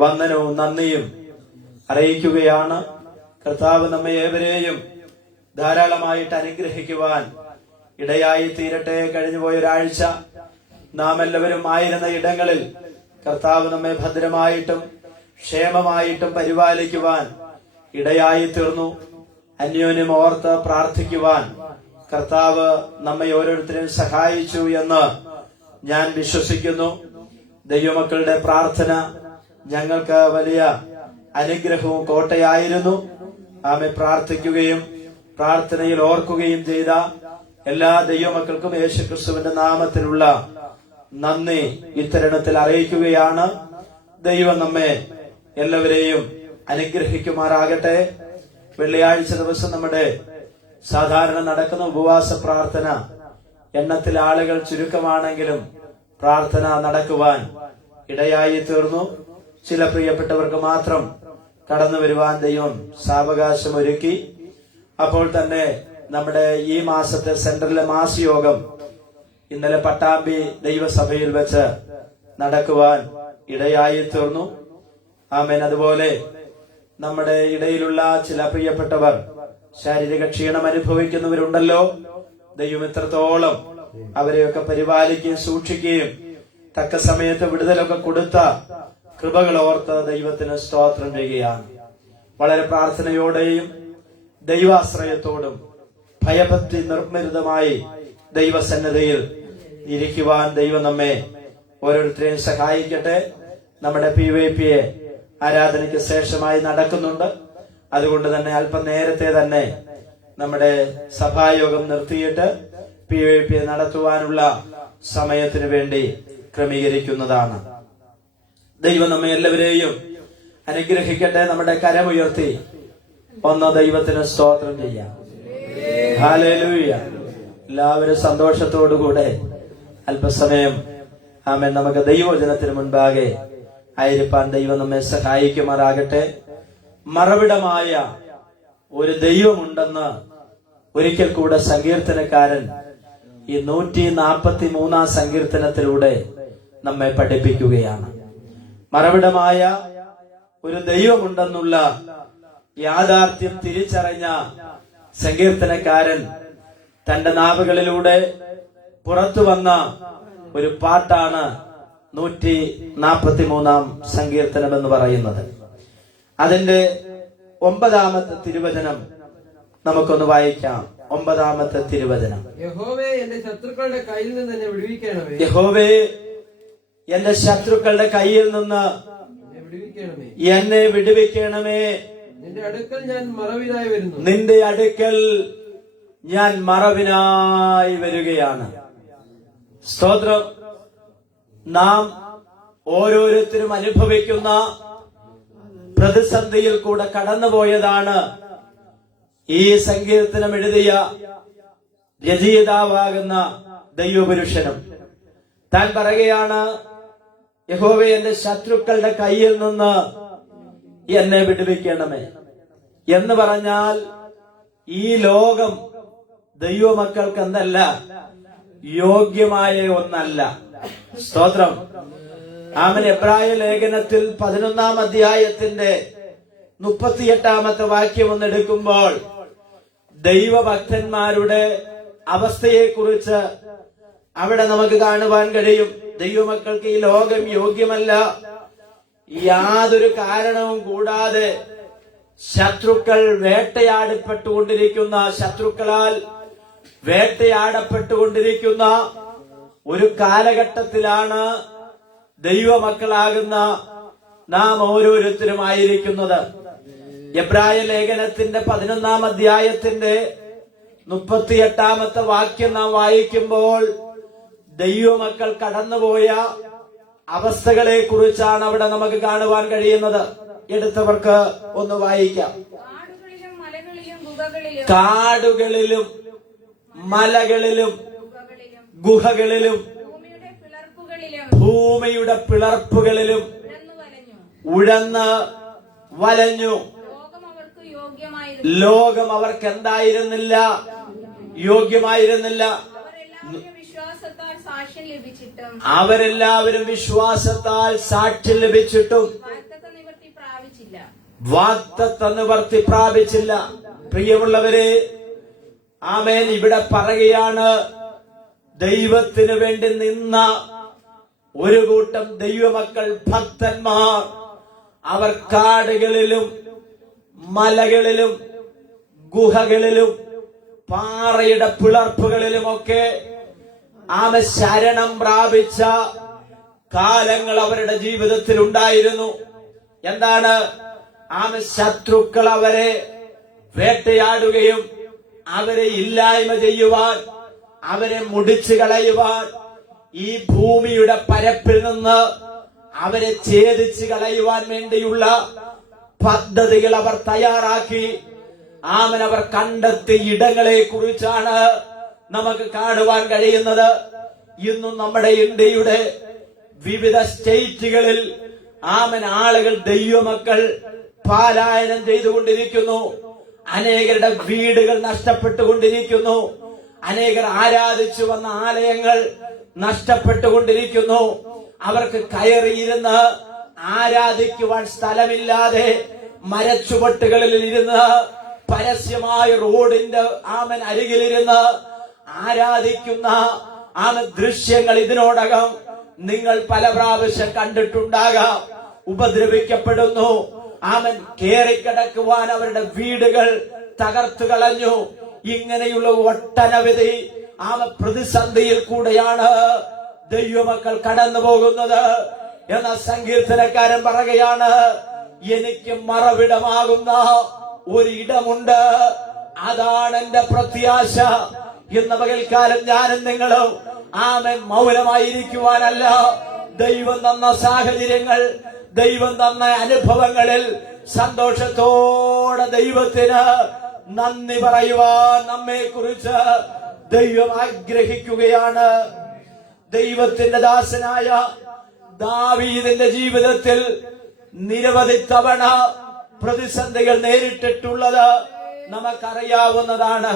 വന്ദനവും നന്ദിയും അറിയിക്കുകയാണ്. കർത്താവ് നമ്മെ ഏവരെയും ധാരാളമായിട്ട് അനുഗ്രഹിക്കുവാൻ ഇടയായി തീരട്ടെ. കഴിഞ്ഞുപോയ ഒരാഴ്ച നാം എല്ലാവരും ആയിരുന്ന ഇടങ്ങളിൽ കർത്താവ് നമ്മെ ഭദ്രമായിട്ടും ക്ഷേമമായിട്ടും പരിപാലിക്കുവാൻ ഇടയായി തീർന്നു. അന്യോന്യം ഓർത്ത് പ്രാർത്ഥിക്കുവാൻ കർത്താവ് നമ്മെ ഓരോരുത്തരെയും സഹായിച്ചു എന്ന് ഞാൻ വിശ്വസിക്കുന്നു. ദൈവമക്കളുടെ പ്രാർത്ഥന ഞങ്ങൾക്ക് വലിയ അനുഗ്രഹവും കോട്ടയായിരുന്നു. ആമെ പ്രാർത്ഥിക്കുകയും പ്രാർത്ഥനയിൽ ഓർക്കുകയും ചെയ്ത എല്ലാ ദൈവമക്കൾക്കും യേശുക്രിസ്തുവിന്റെ നാമത്തിലുള്ള നന്ദി ഇത്തരണത്തിൽ അറിയിക്കുകയാണ്. ദൈവം നമ്മെ എല്ലാവരെയും അനുഗ്രഹിക്കുമാറാകട്ടെ. വെള്ളിയാഴ്ച ദിവസം നമ്മുടെ സാധാരണ നടക്കുന്ന ഉപവാസ പ്രാർത്ഥന എണ്ണത്തിൽ ആളുകൾ ചുരുക്കമാണെങ്കിലും പ്രാർത്ഥന നടക്കുവാൻ ഇടയായി തീർന്നു. ചില പ്രിയപ്പെട്ടവർക്ക് മാത്രം കടന്നു വരുവാൻ ദൈവം സാവകാശം ഒരുക്കി. അപ്പോൾ തന്നെ നമ്മുടെ ഈ മാസത്തെ സെൻട്രലിലെ മാസയോഗം ഇന്നലെ പട്ടാമ്പി ദൈവസഭയിൽ വെച്ച് നടക്കുവാൻ ഇടയായി തീർന്നു. ആമേൻ. അതുപോലെ നമ്മുടെ ഇടയിലുള്ള ചില പ്രിയപ്പെട്ടവർ ശാരീരിക ക്ഷീണം അനുഭവിക്കുന്നവരുണ്ടല്ലോ. ദൈവം എത്രത്തോളം അവരെയൊക്കെ പരിപാലിക്കുകയും സൂക്ഷിക്കുകയും തക്ക സമയത്ത് വിടുതലൊക്കെ കൊടുത്ത കൃപകൾ ഓർത്ത് ദൈവത്തിന് സ്തോത്രം ചെയ്യുകയാണ്. വളരെ പ്രാർത്ഥനയോടെയും ദൈവാശ്രയത്തോടും ഭയഭക്തി നിർമ്മരിതമായി ദൈവസന്നദ്ധയിൽ ഇരിക്കുവാൻ ദൈവം നമ്മെ ഓരോരുത്തരെയും സഹായിക്കട്ടെ. നമ്മുടെ PYP ആരാധനയ്ക്ക് ശേഷമായി നടക്കുന്നുണ്ട്. അതുകൊണ്ട് തന്നെ അല്പം നേരത്തെ തന്നെ നമ്മുടെ സഭായോഗം നിർത്തിയിട്ട് PYP നടത്തുവാനുള്ള സമയത്തിനു വേണ്ടി ക്രമീകരിക്കുന്നതാണ്. ദൈവം നമ്മെ എല്ലാവരെയും അനുഗ്രഹിക്കട്ടെ. നമ്മുടെ കരമുയർത്തി ഒന്ന് ദൈവത്തിന് സ്തോത്രം ചെയ്യാം. ഹല്ലേലൂയ. എല്ലാവരും സന്തോഷത്തോടുകൂടെ അല്പസമയം ആമേൻ നമുക്ക് ദൈവവചനത്തിന് മുൻപാകെ ആയിരിക്കാൻ ദൈവം നമ്മെ സഹായിക്കുമാറാകട്ടെ. മറവിടമായ ഒരു ദൈവമുണ്ടെന്ന് ഒരിക്കൽ കൂടെ സങ്കീർത്തനക്കാരൻ ഈ 143 സങ്കീർത്തനത്തിലൂടെ നമ്മെ പഠിപ്പിക്കുകയാണ്. മറവിടമായ ഒരു ദൈവമുണ്ടെന്നുള്ള യാഥാർത്ഥ്യം തിരിച്ചറിഞ്ഞ സങ്കീർത്തനക്കാരൻ തന്റെ നാവുകളിലൂടെ പുറത്തു വന്ന ഒരു പാട്ടാണ് 143 സങ്കീർത്തനം എന്ന് പറയുന്നത്. അതിന്റെ 9-ാമത്തെ തിരുവചനം നമുക്കൊന്ന് വായിക്കാം. 9-ാമത്തെ തിരുവചനം. യഹോവേ എന്റെ ശത്രുക്കളുടെ കയ്യിൽ നിന്ന് എന്നെ വിടുവിക്കണമേ. യഹോവേ എന്റെ ശത്രുക്കളുടെ കയ്യിൽ നിന്ന് എന്നെ വിടുവിക്കണമേ. നിന്റെ അടുക്കൽ ഞാൻ മറവിനായി വരുന്നു. നിന്റെ അടുക്കൽ ഞാൻ മറവിനായി വരികയാണ്. സ്തോത്രം. നാം ഓരോരുത്തരും അനുഭവിക്കുന്ന പ്രതിസന്ധിയിൽ കൂടെ കടന്നുപോയതാണ് ഈ സങ്കീർത്തനം എഴുതിയ രചയിതാവാകുന്ന ദൈവപുരുഷനും. താൻ പറയുകയാണ്, യഹോവേ എന്റെ ശത്രുക്കളുടെ കയ്യിൽ നിന്ന് എന്നെ വിടുവിക്കണമേ എന്ന് പറഞ്ഞാൽ ഈ ലോകം ദൈവമക്കൾക്ക് എന്തല്ല, യോഗ്യമായ ഒന്നല്ല. സ്തോത്രം. ആമൻ. എബ്രായ ലേഖനത്തിൽ 11-ാം അധ്യായത്തിന്റെ 38-ാമത്തെ വാക്യം ഒന്നെടുക്കുമ്പോൾ ദൈവഭക്തന്മാരുടെ അവസ്ഥയെക്കുറിച്ച് അവിടെ നമുക്ക് കാണുവാൻ കഴിയും. ദൈവമക്കൾക്ക് ഈ ലോകം യോഗ്യമല്ല. യാതൊരു കാരണവും കൂടാതെ ശത്രുക്കൾ വേട്ടയാടപ്പെട്ടുകൊണ്ടിരിക്കുന്ന, ശത്രുക്കളാൽ വേട്ടയാടപ്പെട്ടുകൊണ്ടിരിക്കുന്ന ഒരു കാലഘട്ടത്തിലാണ് ദൈവമക്കളാകുന്ന നാം ഓരോരുത്തരുമായിരിക്കുന്നത്. എബ്രായ ലേഖനത്തിന്റെ 11-ാം അധ്യായത്തിന്റെ 38-ാമത്തെ വാക്യം നാം വായിക്കുമ്പോൾ ദൈവമക്കൾ കടന്നുപോയ അവസ്ഥകളെ കുറിച്ചാണ് അവിടെ നമുക്ക് കാണുവാൻ കഴിയുന്നത്. എടുത്തവർക്ക് ഒന്ന് വായിക്കാം. കാടുകളിലും മലകളിലും ഗുഹകളിലും ഭൂമിയുടെ പിളർപ്പുകളിലും ഉഴന്ന് വലഞ്ഞു. ലോകം അവർക്ക് എന്തായിരുന്നില്ല, യോഗ്യമായിരുന്നില്ല. അവരെല്ലാവരും വിശ്വാസത്താൽ സാക്ഷ്യം ലഭിച്ചിട്ടും വാഗ്ദത്തം നിവർത്തി പ്രാപിച്ചില്ല. പ്രിയമുള്ളവരെ, ആമേൻ, ഇവിടെ പറയുകയാണ്, ദൈവത്തിന് വേണ്ടി നിന്ന ഒരു കൂട്ടം ദൈവമക്കൾ, ഭക്തന്മാർ, അവർ കാടുകളിലും മലകളിലും ഗുഹകളിലും പാറയുടെ പിളർപ്പുകളിലുമൊക്കെ ശരണം പ്രാപിച്ച കാലങ്ങൾ അവരുടെ ജീവിതത്തിൽ ഉണ്ടായിരുന്നു. എന്താണ്? ശത്രുക്കൾ അവരെ വേട്ടയാടുകയും അവരെ ഇല്ലായ്മ ചെയ്യുവാൻ, അവരെ മുടിച്ചു കളയുവാൻ, ഈ ഭൂമിയുടെ പരപ്പിൽ നിന്ന് അവരെ ഛേദിച്ച് കളയുവാൻ വേണ്ടിയുള്ള പദ്ധതികൾ അവർ തയ്യാറാക്കി. അവർ കണ്ടെത്തിയ ഇടങ്ങളെ കുറിച്ചാണ് നമുക്ക് കാണുവാൻ കഴിയുന്നത്. ഇന്നും നമ്മുടെ ഇന്ത്യയുടെ വിവിധ സ്റ്റേറ്റുകളിൽ ആളുകൾ, ദൈവമക്കൾ പലായനം ചെയ്തുകൊണ്ടിരിക്കുന്നു. അനേകരുടെ വീടുകൾ നഷ്ടപ്പെട്ടുകൊണ്ടിരിക്കുന്നു. അനേകർ ആരാധിച്ചു വന്ന ആലയങ്ങൾ നഷ്ടപ്പെട്ടുകൊണ്ടിരിക്കുന്നു. അവർക്ക് കയറിയിരുന്ന് ആരാധിക്കുവാൻ സ്ഥലമില്ലാതെ മരച്ചുവട്ടുകളിൽ ഇരുന്ന്, പരസ്യമായ റോഡിന്റെ അരികിലിരുന്ന് ആരാധിക്കുന്ന ദൃശ്യങ്ങൾ ഇതിനോടകം നിങ്ങൾ പല പ്രാവശ്യം കണ്ടിട്ടുണ്ടാകാം. ഉപദ്രവിക്കപ്പെടുന്നു. കേറിക്കിടക്കുവാൻ അവരുടെ വീടുകൾ തകർത്തു കളഞ്ഞു. ഇങ്ങനെയുള്ള ഒട്ടനവധി പ്രതിസന്ധിയിൽ കൂടെയാണ് ദൈവമക്കൾ കടന്നു പോകുന്നത്. എന്ന സങ്കീർത്തനക്കാരൻ പറയുകയാണ്, എനിക്ക് മറവിടമാകുന്ന ഒരിടമുണ്ട്, അതാണ് എന്റെ പ്രത്യാശ. ഇന്ന് പകൽക്കാലം ഞാനും നിങ്ങളും മൗനമായിരിക്കുവാനല്ല, ദൈവം തന്ന സാഹചര്യങ്ങൾ, ദൈവം തന്ന അനുഭവങ്ങളിൽ സന്തോഷത്തോടെ ദൈവത്തിന് നന്ദി പറയുവാൻ നമ്മെ കുറിച്ച് ദൈവം ആഗ്രഹിക്കുകയാണ്. ദൈവത്തിന്റെ ദാസനായ ദാവീദിന്റെ ജീവിതത്തിൽ നിരവധി തവണ പ്രതിസന്ധികൾ നേരിട്ടിട്ടുള്ളത് നമുക്കറിയാവുന്നതാണ്.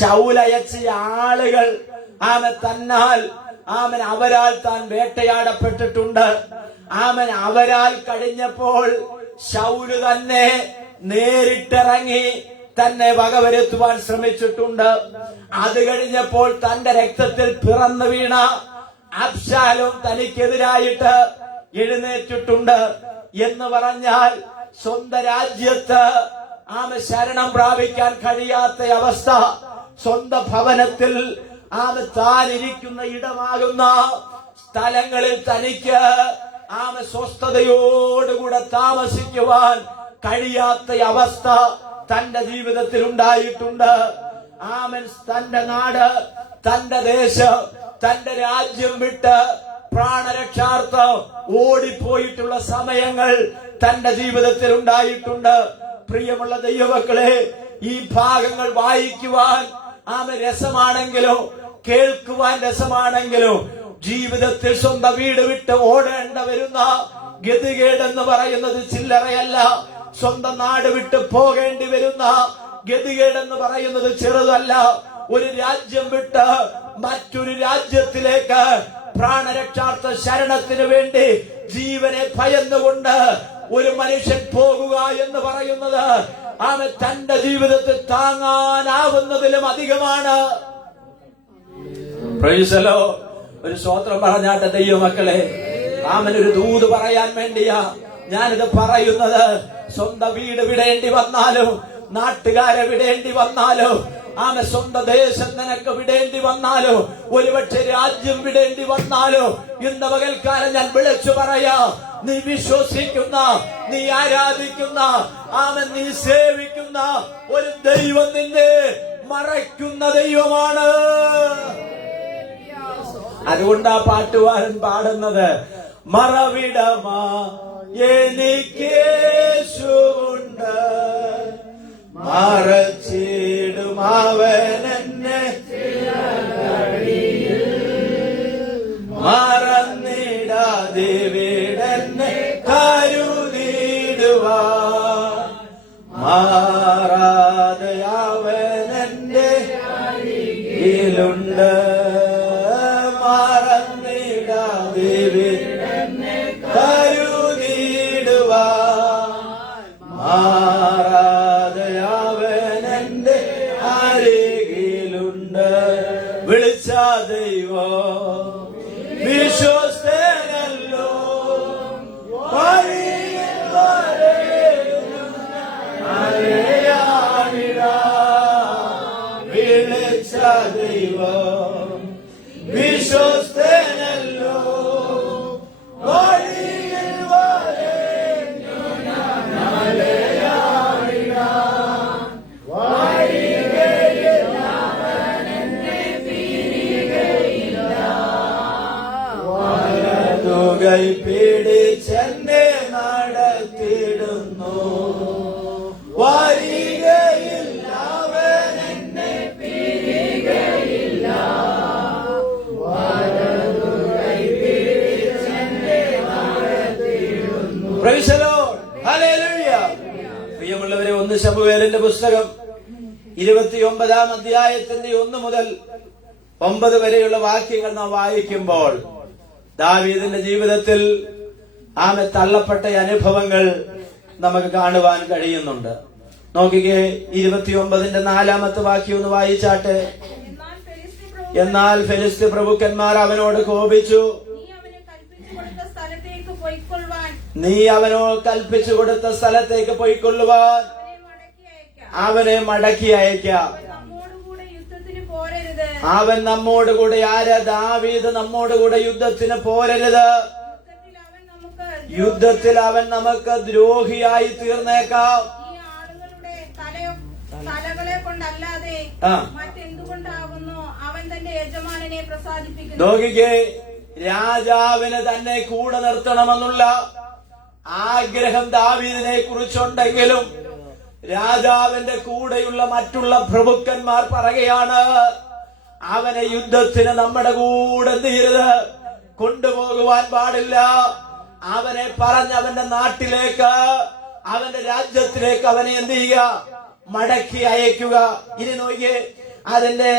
ശൗലയച്ച ആളുകൾ തന്നാൽ അവരാൽ താൻ വേട്ടയാടപ്പെട്ടിട്ടുണ്ട്. അവരാൽ കഴിഞ്ഞപ്പോൾ ശൗല് തന്നെ നേരിട്ടിറങ്ങി തന്നെ വകവരുത്തുവാൻ ശ്രമിച്ചിട്ടുണ്ട്. അത് കഴിഞ്ഞപ്പോൾ തന്റെ രക്തത്തിൽ പിറന്നു വീണ അബ്ശാലോം തനിക്കെതിരായിട്ട് എഴുന്നേറ്റിട്ടുണ്ട്. എന്ന് പറഞ്ഞാൽ സ്വന്തം രാജ്യത്ത് ശരണം പ്രാപിക്കാൻ കഴിയാത്ത അവസ്ഥ, സ്വന്തം ഭവനത്തിൽ താൻ ഇരിക്കുന്ന ഇടമാകുന്ന സ്ഥലങ്ങളിൽ തനിക്ക് സ്വസ്ഥതയോടുകൂടെ താമസിക്കുവാൻ കഴിയാത്ത അവസ്ഥ തന്റെ ജീവിതത്തിൽ ഉണ്ടായിട്ടുണ്ട്. തന്റെ നാട്, തന്റെ ദേശം, തന്റെ രാജ്യം വിട്ട് പ്രാണരക്ഷാർത്ഥം ഓടിപ്പോയിട്ടുള്ള സമയങ്ങൾ തന്റെ ജീവിതത്തിൽ ഉണ്ടായിട്ടുണ്ട്. പ്രിയമുള്ള ദൈവമക്കളെ, ഈ ഭാഗങ്ങൾ വായിക്കുവാൻ രസമാണെങ്കിലും കേൾക്കുവാൻ രസമാണെങ്കിലും ജീവിതത്തിൽ സ്വന്തം വീട് വിട്ട് ഓടേണ്ട വരുന്ന ഗതികേടെന്ന് പറയുന്നത് ചില്ലറയല്ല. സ്വന്തം നാട് വിട്ട് പോകേണ്ടി വരുന്ന ഗതികേടെന്ന് പറയുന്നത് ചെറുതല്ല. ഒരു രാജ്യം വിട്ട് മറ്റൊരു രാജ്യത്തിലേക്ക് പ്രാണരക്ഷാർത്ഥ ശരണത്തിന് വേണ്ടി ജീവനെ ഭയന്നുകൊണ്ട് ഒരു മനുഷ്യൻ പോകുക എന്ന് പറയുന്നത് തന്റെ ജീവിതത്തിൽ താങ്ങാനാവുന്നതിലും അധികമാണ്. പ്രൈസലോ, ഒരു സ്തോത്രം പറഞ്ഞാട്ടെ ദൈവമക്കളെ. ഒരു ദൂത് പറയാൻ വേണ്ടിയാ ഞാനിത് പറയുന്നത്. സ്വന്തം വീട് വിടേണ്ടി വന്നാലും, നാട്ടുകാരെ വിടേണ്ടി വന്നാലും, സ്വന്തം ദേശം നിനക്ക് വിടേണ്ടി വന്നാലോ, ഒരുപക്ഷെ രാജ്യം വിടേണ്ടി വന്നാലോ, ഇന്ന് പകൽക്കാലം ഞാൻ വിളിച്ചു പറയാ, നീ വിശ്വസിക്കുന്ന, നീ ആരാധിക്കുന്ന, നീ സേവിക്കുന്ന ഒരു ദൈവം നിന്നെ മറയ്ക്കുന്ന ദൈവമാണ്. അതുകൊണ്ടാ പാട്ടുകാരൻ പാടുന്നത്, മറവിടമാ എനിക്കേശുണ്ട്, മറച്ചിടും അവനെന്നെ മറന്നിടാതെ വീടന്നെ കരുതിടുവാൻ, മാറാതെ അവനെന്റെ അരികിലുണ്ട്, മറന്നിടാതെ വീടന്നെ കരുതിടുവാൻ. Praise the Lord. Hallelujah. പ്രിയമുള്ളവരെ, 1 ശമൂവേലിന്റെ പുസ്തകം 29-ാം അധ്യായത്തിന്റെ 1 മുതൽ 9 വരെയുള്ള വാക്യങ്ങൾ നാം വായിക്കുമ്പോൾ ദാവീദിന്റെ ജീവിതത്തിൽ ആമെ തള്ളപ്പെട്ട അനുഭവങ്ങൾ നമുക്ക് കാണുവാൻ കഴിയുന്നുണ്ട്. നോക്കിക്കേ, 29-ന്റെ 4-ാമത്തെ വാക്യം ഒന്ന് വായിച്ചാട്ടെ. എന്നാൽ ഫെലിസ്ത്യ പ്രഭുക്കന്മാർ അവനോട് കോപിച്ചു, നീ അവനോ കൽപ്പിച്ചു കൊടുത്ത സ്ഥലത്തേക്ക് പോയിക്കൊള്ളുവാൻ അവനെ മടക്കി അയക്കാം. അവൻ നമ്മോടുകൂടെ, ആര്? ദാവീദ് നമ്മോടുകൂടെ യുദ്ധത്തിന് പോരരുത്. യുദ്ധത്തിൽ അവൻ നമുക്ക് ദ്രോഹിയായി തീർന്നേക്കാം. നോക്കിക്കേ, രാജാവിന് തന്നെ കൂടെ നിർത്തണമെന്നുള്ള ആഗ്രഹം ദാവീദിനെ കുറിച്ചുണ്ടെങ്കിലും രാജാവിന്റെ കൂടെയുള്ള മറ്റുള്ള പ്രഭുക്കന്മാർ പറയുകയാണ്, അവനെ യുദ്ധത്തിന് നമ്മുടെ കൂടെ എന്ത് ചെയ്യരുത്, കൊണ്ടുപോകുവാൻ പാടില്ല. അവനെ പറഞ്ഞ് അവന്റെ നാട്ടിലേക്ക്, അവന്റെ രാജ്യത്തിലേക്ക് അവനെ എന്ത് ചെയ്യുക, മടക്കി അയക്കുക. ഇനി നോക്കിയേ, അതിന്റെ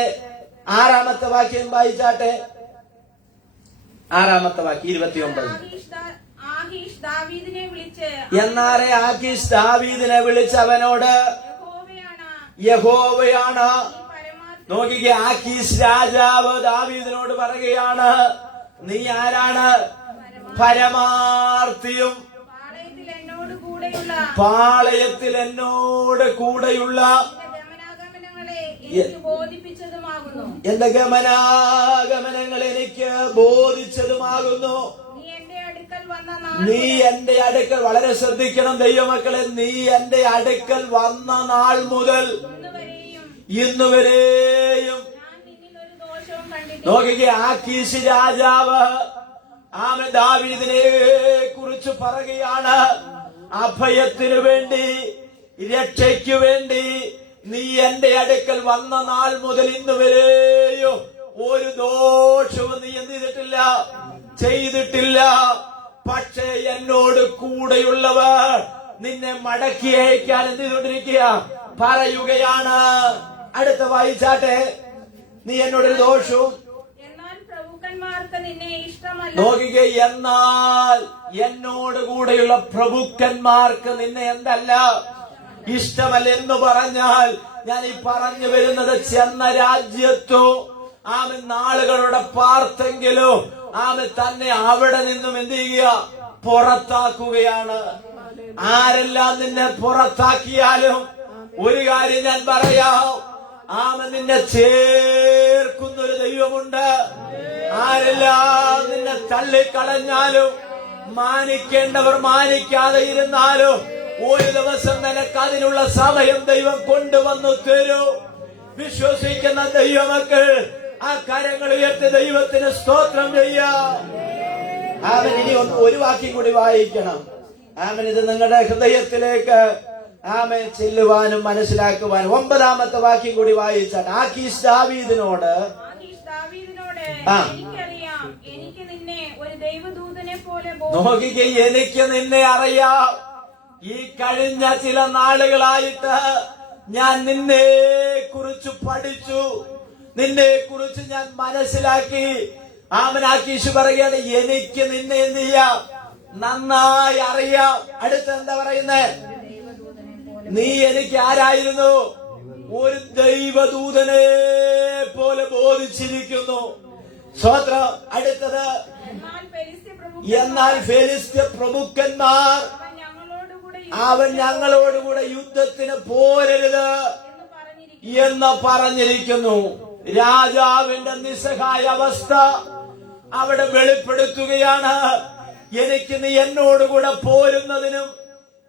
6-ാമത്തെ വാക്യം വായിച്ചാട്ടെ. 6-ാമത്തെ വാക്യം 29. എന്നാറെ ആഖീഷ് ദാവീദിനെ വിളിച്ച് അവനോട്, യഹോവയാണ്. നോക്കിക്കേ, ആഖീഷ് രാജാവ് ദാവീദിനോട് പറയുകയാണ്, നീ ആരാണ്? പരമാർത്ഥിയും പാളയത്തിൽ എന്നോട് കൂടെയുള്ള എന്റെ ഗമനാഗമനങ്ങൾ എനിക്ക് ബോധിച്ചതുമാകുന്നു. നീ എന്റെ അടുക്കൽ, വളരെ ശ്രദ്ധിക്കണം ദൈവമക്കളെ, നീ എന്റെ അടുക്കൽ വന്ന നാൾ മുതൽ ഇന്നുവരെയും. നോക്കിക്കേ, ആഖീശ് രാജാവ് ആമൻ ദാവീദിനെ കുറിച്ച് പറയുകയാണ്, അഭയത്തിനു വേണ്ടി, രക്ഷയ്ക്കു വേണ്ടി നീ എന്റെ അടുക്കൽ വന്ന നാൾ മുതൽ ഇന്നുവരെയും ഒരു ദോഷവും നീ എന്ത് ചെയ്തിട്ടില്ല. പക്ഷേ എന്നോട് കൂടെയുള്ളവർ നിന്നെ മടക്കി അയക്കാൻ എന്ത് ചെയ്തുകൊണ്ടിരിക്കുക, പറയുകയാണ്. അടുത്ത വായിച്ചാട്ടെ. നീ എന്നോടൊരു ദോഷവും. നോക്കിക്കേ, എന്നാൽ എന്നോട് കൂടെയുള്ള പ്രഭുക്കന്മാർക്ക് നിന്നെ എന്തല്ല, ഇഷ്ടമല്ല. എന്ന് പറഞ്ഞാൽ ഞാൻ ഈ പറഞ്ഞു വരുന്നത്, ചെന്ന രാജ്യത്തോ ആമൻ നാളുകളുടെ പാർത്തെങ്കിലോ ആമൻ തന്നെ അവിടെ നിന്നും എന്ത് ചെയ്യുക, പുറത്താക്കുകയാണ്. ആരെല്ലാം നിന്നെ പുറത്താക്കിയാലും ഒരു കാര്യം ഞാൻ പറയാം, ആമൻ നിന്നെ ചേർക്കുന്നൊരു ദൈവമുണ്ട്. ആരെല്ലാം നിന്നെ തള്ളിക്കളഞ്ഞാലും, മാനിക്കേണ്ടവർ മാനിക്കാതെ ഇരുന്നാലും, ഒരു ദിവസം നിനക്ക് അതിനുള്ള സമയം ദൈവം കൊണ്ടുവന്നു തരൂ. വിശ്വസിക്കുന്ന ദൈവമക്കൾ ആ കരങ്ങൾ ഉയർത്തി ദൈവത്തിന് സ്തോത്രം ചെയ്യാം. ആമൻ. ഇനി ഒരു വാക്യം കൂടി വായിക്കണം. ആമൻ. ഇത് നിങ്ങളുടെ ഹൃദയത്തിലേക്ക് ആമൻ ചെല്ലുവാനും മനസ്സിലാക്കുവാനും 9-ാമത്തെ വാക്യം കൂടി വായിച്ചാൽ, ആഖീശ് ദാവീദിനോട്, നോക്കിക്കേ, എനിക്ക് നിന്നെ അറിയാം. ഈ കഴിഞ്ഞ ചില നാളുകളായിട്ട് ഞാൻ നിന്നെ കുറിച്ച് പഠിച്ചു, നിന്നെ കുറിച്ച് ഞാൻ മനസ്സിലാക്കി. ആമൻ. ആഖീശ് പറയുകയാണ്, എനിക്ക് നിന്നെ എന്ത് ചെയ്യാം, നന്നായി അറിയാം. അടുത്ത് എന്താ പറയുന്നേ, നീ എനിക്ക് ആരായിരുന്നു, ഒരു ദൈവദൂതനെ പോലെ ബോധിച്ചിരിക്കുന്നു. സ്വത്രം. അടുത്തത്, എന്നാൽ ഫെലിസ്ത്യ പ്രഭുക്കന്മാർ അവൻ ഞങ്ങളോടുകൂടെ യുദ്ധത്തിന് പോരരുത് എന്ന് പറഞ്ഞിരിക്കുന്നു. രാജാവിന്റെ നിസ്സഹായ അവസ്ഥ അവിടെ വെളിപ്പെടുത്തുകയാണ്. എനിക്ക് നീ എന്നോടുകൂടെ പോരുന്നതിനും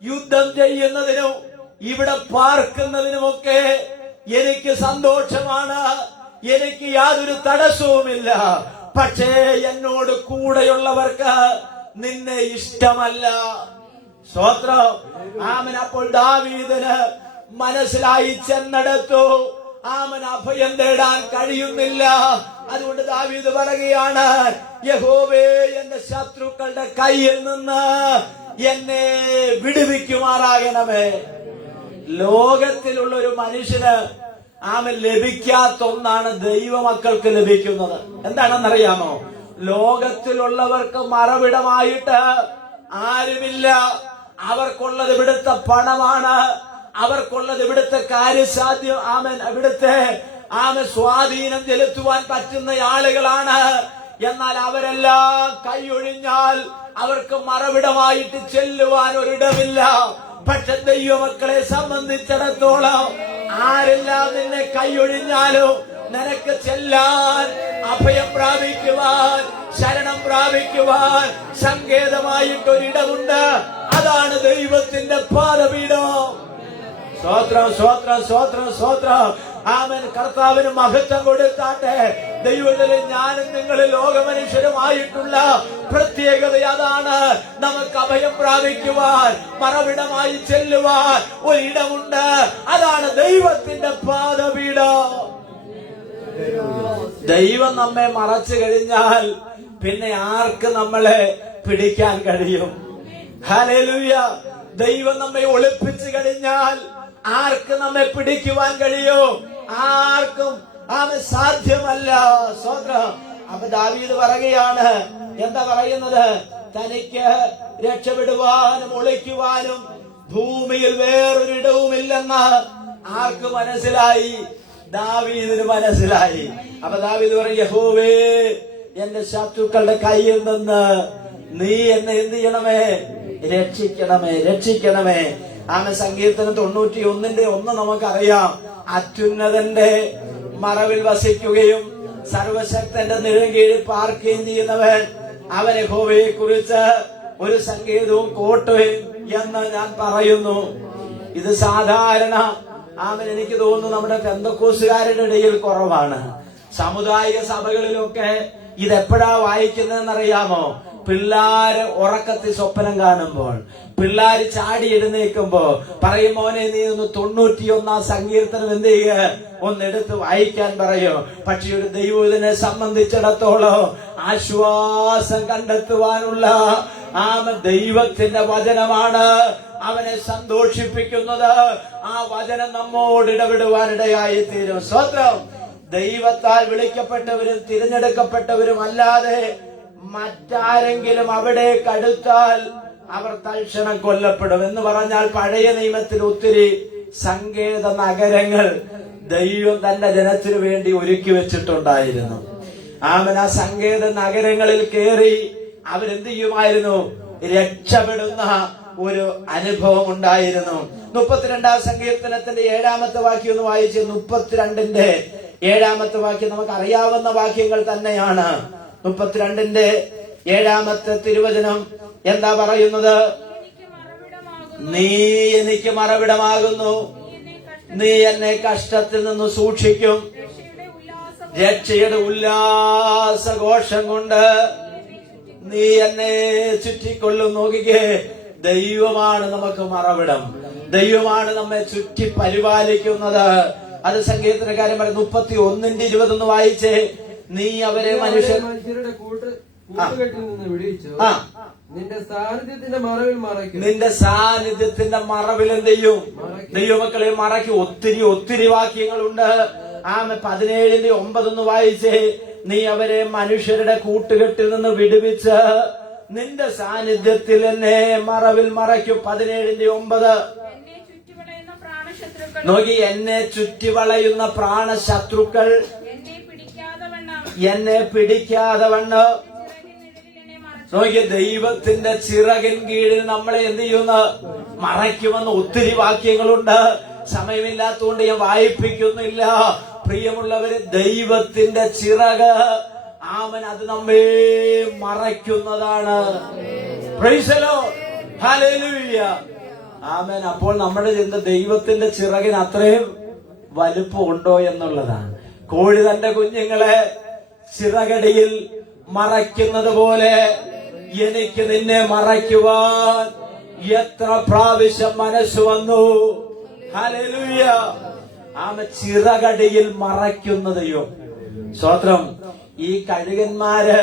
യുദ്ധം ചെയ്യുന്നതിനും ഇവിടെ പാർക്കുന്നതിനുമൊക്കെ എനിക്ക് സന്തോഷമാണ്, എനിക്ക് യാതൊരു തടസ്സവുമില്ല. പക്ഷേ എന്നോട് കൂടെയുള്ളവർക്ക് നിന്നെ ഇഷ്ടമല്ല. സ്തോത്രം. ആമൻ. അപ്പോൾ ദാവീദിന് മനസ്സിലായി, ചെന്നെടുത്തു ആമൻ അഭയം തേടാൻ കഴിയുന്നില്ല. അതുകൊണ്ട് ദാവീദ് പറയുകയാണ്, യഹോവേ, എന്റെ ശത്രുക്കളുടെ കയ്യിൽ നിന്ന് എന്നെ വിടുവിക്കുമാറാകണമേ. ലോകത്തിലുള്ള ഒരു മനുഷ്യന് ലഭിക്കാത്ത ഒന്നാണ് ദൈവമക്കൾക്ക് ലഭിക്കുന്നത്. എന്താണെന്നറിയാമോ? ലോകത്തിലുള്ളവർക്ക് മറവിടമായിട്ട് ആരുമില്ല. അവർക്കുള്ളത് ഇവിടുത്തെ പണമാണ്, അവർക്കുള്ളത് ഇവിടുത്തെ കാര്യസാധ്യം, ഇവിടുത്തെ സ്വാധീനം ചെലുത്തുവാൻ പറ്റുന്ന ആളുകളാണ്. എന്നാൽ അവരെല്ലാം കൈയൊഴിഞ്ഞാൽ അവർക്ക് മറവിടമായിട്ട് ചെല്ലുവാൻ ഒരിടമില്ല. പക്ഷെ ദൈവമക്കളെ സംബന്ധിച്ചിടത്തോളം ആരെല്ലാം നിന്നെ കൈയൊഴിഞ്ഞാലോ നിനക്ക് ചെല്ലാൻ, അഭയം പ്രാപിക്കുവാൻ, ശരണം പ്രാപിക്കുവാൻ സങ്കേതമായിട്ടൊരിടമുണ്ട്. അതാണ് ദൈവത്തിന്റെ പാദപീഠം. സ്തോത്രം, സ്തോത്രം, സ്തോത്രം, സ്തോത്രം. ആമേൻ. കർത്താവിന് മഹത്വം കൊടുത്താട്ടെ. ദൈവത്തിലെ ഞാനും നിങ്ങൾ ലോകമനുഷ്യരുമായിട്ടുള്ള പ്രത്യേകത അതാണ്. നമുക്ക് അഭയം പ്രാപിക്കുവാൻ, മറവിടമായി ചെല്ലുവാൻ ഒരിടമുണ്ട്. അതാണ് ദൈവത്തിന്റെ പാദപീഠം. ദൈവം നമ്മെ മറച്ചു കഴിഞ്ഞാൽ പിന്നെ ആർക്ക് നമ്മളെ പിടിക്കാൻ കഴിയും? ഹല്ലേലൂയ. ദൈവം നമ്മെ ഒളിപ്പിച്ചു കഴിഞ്ഞാൽ ആർക്ക് നമ്മെ പിടിക്കുവാൻ കഴിയോ? ആർക്കും സാധ്യമല്ല. സ്വതന്ത്രം. അപ്പൊ ദാവീദ് പറയുകയാണ്, എന്താ പറയുന്നത്? തനിക്ക് രക്ഷപ്പെടുവാനും ഒളിക്കുവാനും ഭൂമിയിൽ വേറൊരിടവുമില്ലെന്ന് ആർക്ക് മനസ്സിലായി? ദാവീദിന് മനസ്സിലായി. അപ്പൊ ദാവീദ് പറയും, യഹോവേ, എന്റെ ശത്രുക്കളുടെ കയ്യിൽ നിന്ന് നീ എന്നെ എന്ത് ചെയ്യണമേ? രക്ഷിക്കണമേ, രക്ഷിക്കണമേ. സങ്കീർത്തനം 91:1 നമുക്കറിയാം. അത്യുന്നതന്റെ മറവിൽ വസിക്കുകയും സർവശക്തന്റെ നിഴൽക്കീഴിൽ പാർക്കുകയും ചെയ്യുന്നവൻ അവൻ യഹോവയെ കുറിച്ച് ഒരു സങ്കേതവും കോട്ടയും എന്ന് ഞാൻ പറയുന്നു. ഇത് സാധാരണ എനിക്ക് തോന്നുന്നു നമ്മുടെ പെന്തക്കോസ്തുകാരുടെ ഇടയിൽ കുറവാണ്. സാമുദായിക സഭകളിലൊക്കെ ഇതെപ്പോഴാ വായിക്കുന്നതെന്നറിയാമോ? പിള്ളാര് ഉറക്കത്തിൽ സ്വപ്നം കാണുമ്പോൾ, പിള്ളാര് ചാടി എഴുന്നേൽക്കുമ്പോ പറയും, മോനെ നീ ഒന്ന് 91 സങ്കീർത്തനം എന്ത് ചെയ്യുക, ഒന്നെടുത്ത് വായിക്കാൻ പറയും. പക്ഷെ ഒരു ദൈവത്തിനെ സംബന്ധിച്ചിടത്തോളം ആശ്വാസം കണ്ടെത്തുവാനുള്ള ദൈവത്തിന്റെ വചനമാണ് അവനെ സന്തോഷിപ്പിക്കുന്നത്. ആ വചനം നമ്മോട് ഇടപെടുവാനിടയായി തീരും. സ്വതന്ത്രം. ദൈവത്താൽ വിളിക്കപ്പെട്ടവരും തിരഞ്ഞെടുക്കപ്പെട്ടവരും അല്ലാതെ മറ്റാരെങ്കിലും അവിടെ കടുത്താൽ അവർ തൽക്ഷണം കൊല്ലപ്പെടും. എന്ന് പറഞ്ഞാൽ പഴയ നിയമത്തിൽ ഒത്തിരി സങ്കേത നഗരങ്ങൾ ദൈവം തന്റെ ജനത്തിനു വേണ്ടി ഒരുക്കി വെച്ചിട്ടുണ്ടായിരുന്നു. ആ സങ്കേത നഗരങ്ങളിൽ കയറി അവരെന്ത് ചെയ്യുമായിരുന്നു? രക്ഷപ്പെടുന്ന ഒരു അനുഭവം ഉണ്ടായിരുന്നു. 32 സങ്കീർത്തനത്തിന്റെ 7 വാക്യം ഒന്ന് വായിച്ച്. 32 7 വാക്യം നമുക്ക് അറിയാവുന്ന വാക്യങ്ങൾ തന്നെയാണ്. 32 7 തിരുവചനം എന്താ പറയുന്നത്? നീ എനിക്ക് മറവിടമാകുന്നു, നീ എന്നെ കഷ്ടത്തിൽ നിന്ന് സൂക്ഷിക്കും, രക്ഷയുടെ ഉല്ലാസഘോഷം കൊണ്ട് നീ എന്നെ ചുറ്റിക്കൊള്ളും. നോക്കിക്കേ, ദൈവമാണ് നമുക്ക് മറവിടം. ദൈവമാണ് നമ്മെ ചുറ്റി പരിപാലിക്കുന്നത്. അത് സങ്കീർത്തനക്കാരൻ പറയും. 31:20 വായിച്ചേ. നീ അവരെ മനുഷ്യരുടെ കൂട്ടുകെട്ടിൽ നിന്ന് വിടുവിച്ചു, നിന്റെ സാന്നിധ്യത്തിന്റെ മറവിൽ മറയ്ക്കും. നിന്റെ സാന്നിധ്യത്തിന്റെ മറവിൽ എന്ത് ചെയ്യും? ദൈവമക്കളെ മറയ്ക്കും. ഒത്തിരി വാക്യങ്ങളുണ്ട്. 17:9 വായിച്ചേ. നീ അവരെ മനുഷ്യരുടെ കൂട്ടുകെട്ടിൽ നിന്ന് വിടുവിച്ച് നിന്റെ സാന്നിധ്യത്തിൽ എന്നെ മറവിൽ മറയ്ക്കും. 17:9 നോക്കി. എന്നെ ചുറ്റിവളയുന്ന പ്രാണശത്രുക്കൾ എന്നെ പിടിക്കാതെ വണ്ണം നോക്കി. ദൈവത്തിന്റെ ചിറകിൻ കീഴിൽ നമ്മളെ എന്ത് ചെയ്യുന്ന മറയ്ക്കുമെന്ന് ഒത്തിരി വാക്യങ്ങളുണ്ട്. സമയമില്ലാത്തതുകൊണ്ട് ഞാൻ വായിപ്പിക്കുന്നില്ല. പ്രിയമുള്ളവര്, ദൈവത്തിന്റെ ചിറക് അത് നമ്മെ മറയ്ക്കുന്നതാണ്. Praise the Lord. ഹല്ലേലൂയ. ആമേൻ. അപ്പോൾ നമ്മുടെ ചിന്ത ദൈവത്തിന്റെ ചിറകിന് അത്രയും വലുപ്പമുണ്ടോ എന്നുള്ളതാണ്. കോഴി തന്റെ കുഞ്ഞുങ്ങളെ ചിറകടിയിൽ മറയ്ക്കുന്നത് പോലെ എനിക്ക് നിന്നെ മറയ്ക്കുവാൻ എത്ര പ്രാവശ്യം മനസ്സ് വന്നു. ഹല്ലേലൂയ. ചിറകടിയിൽ മറയ്ക്കുന്നതയോ. സ്തോത്രം. ഈ കഴുകന്മാര്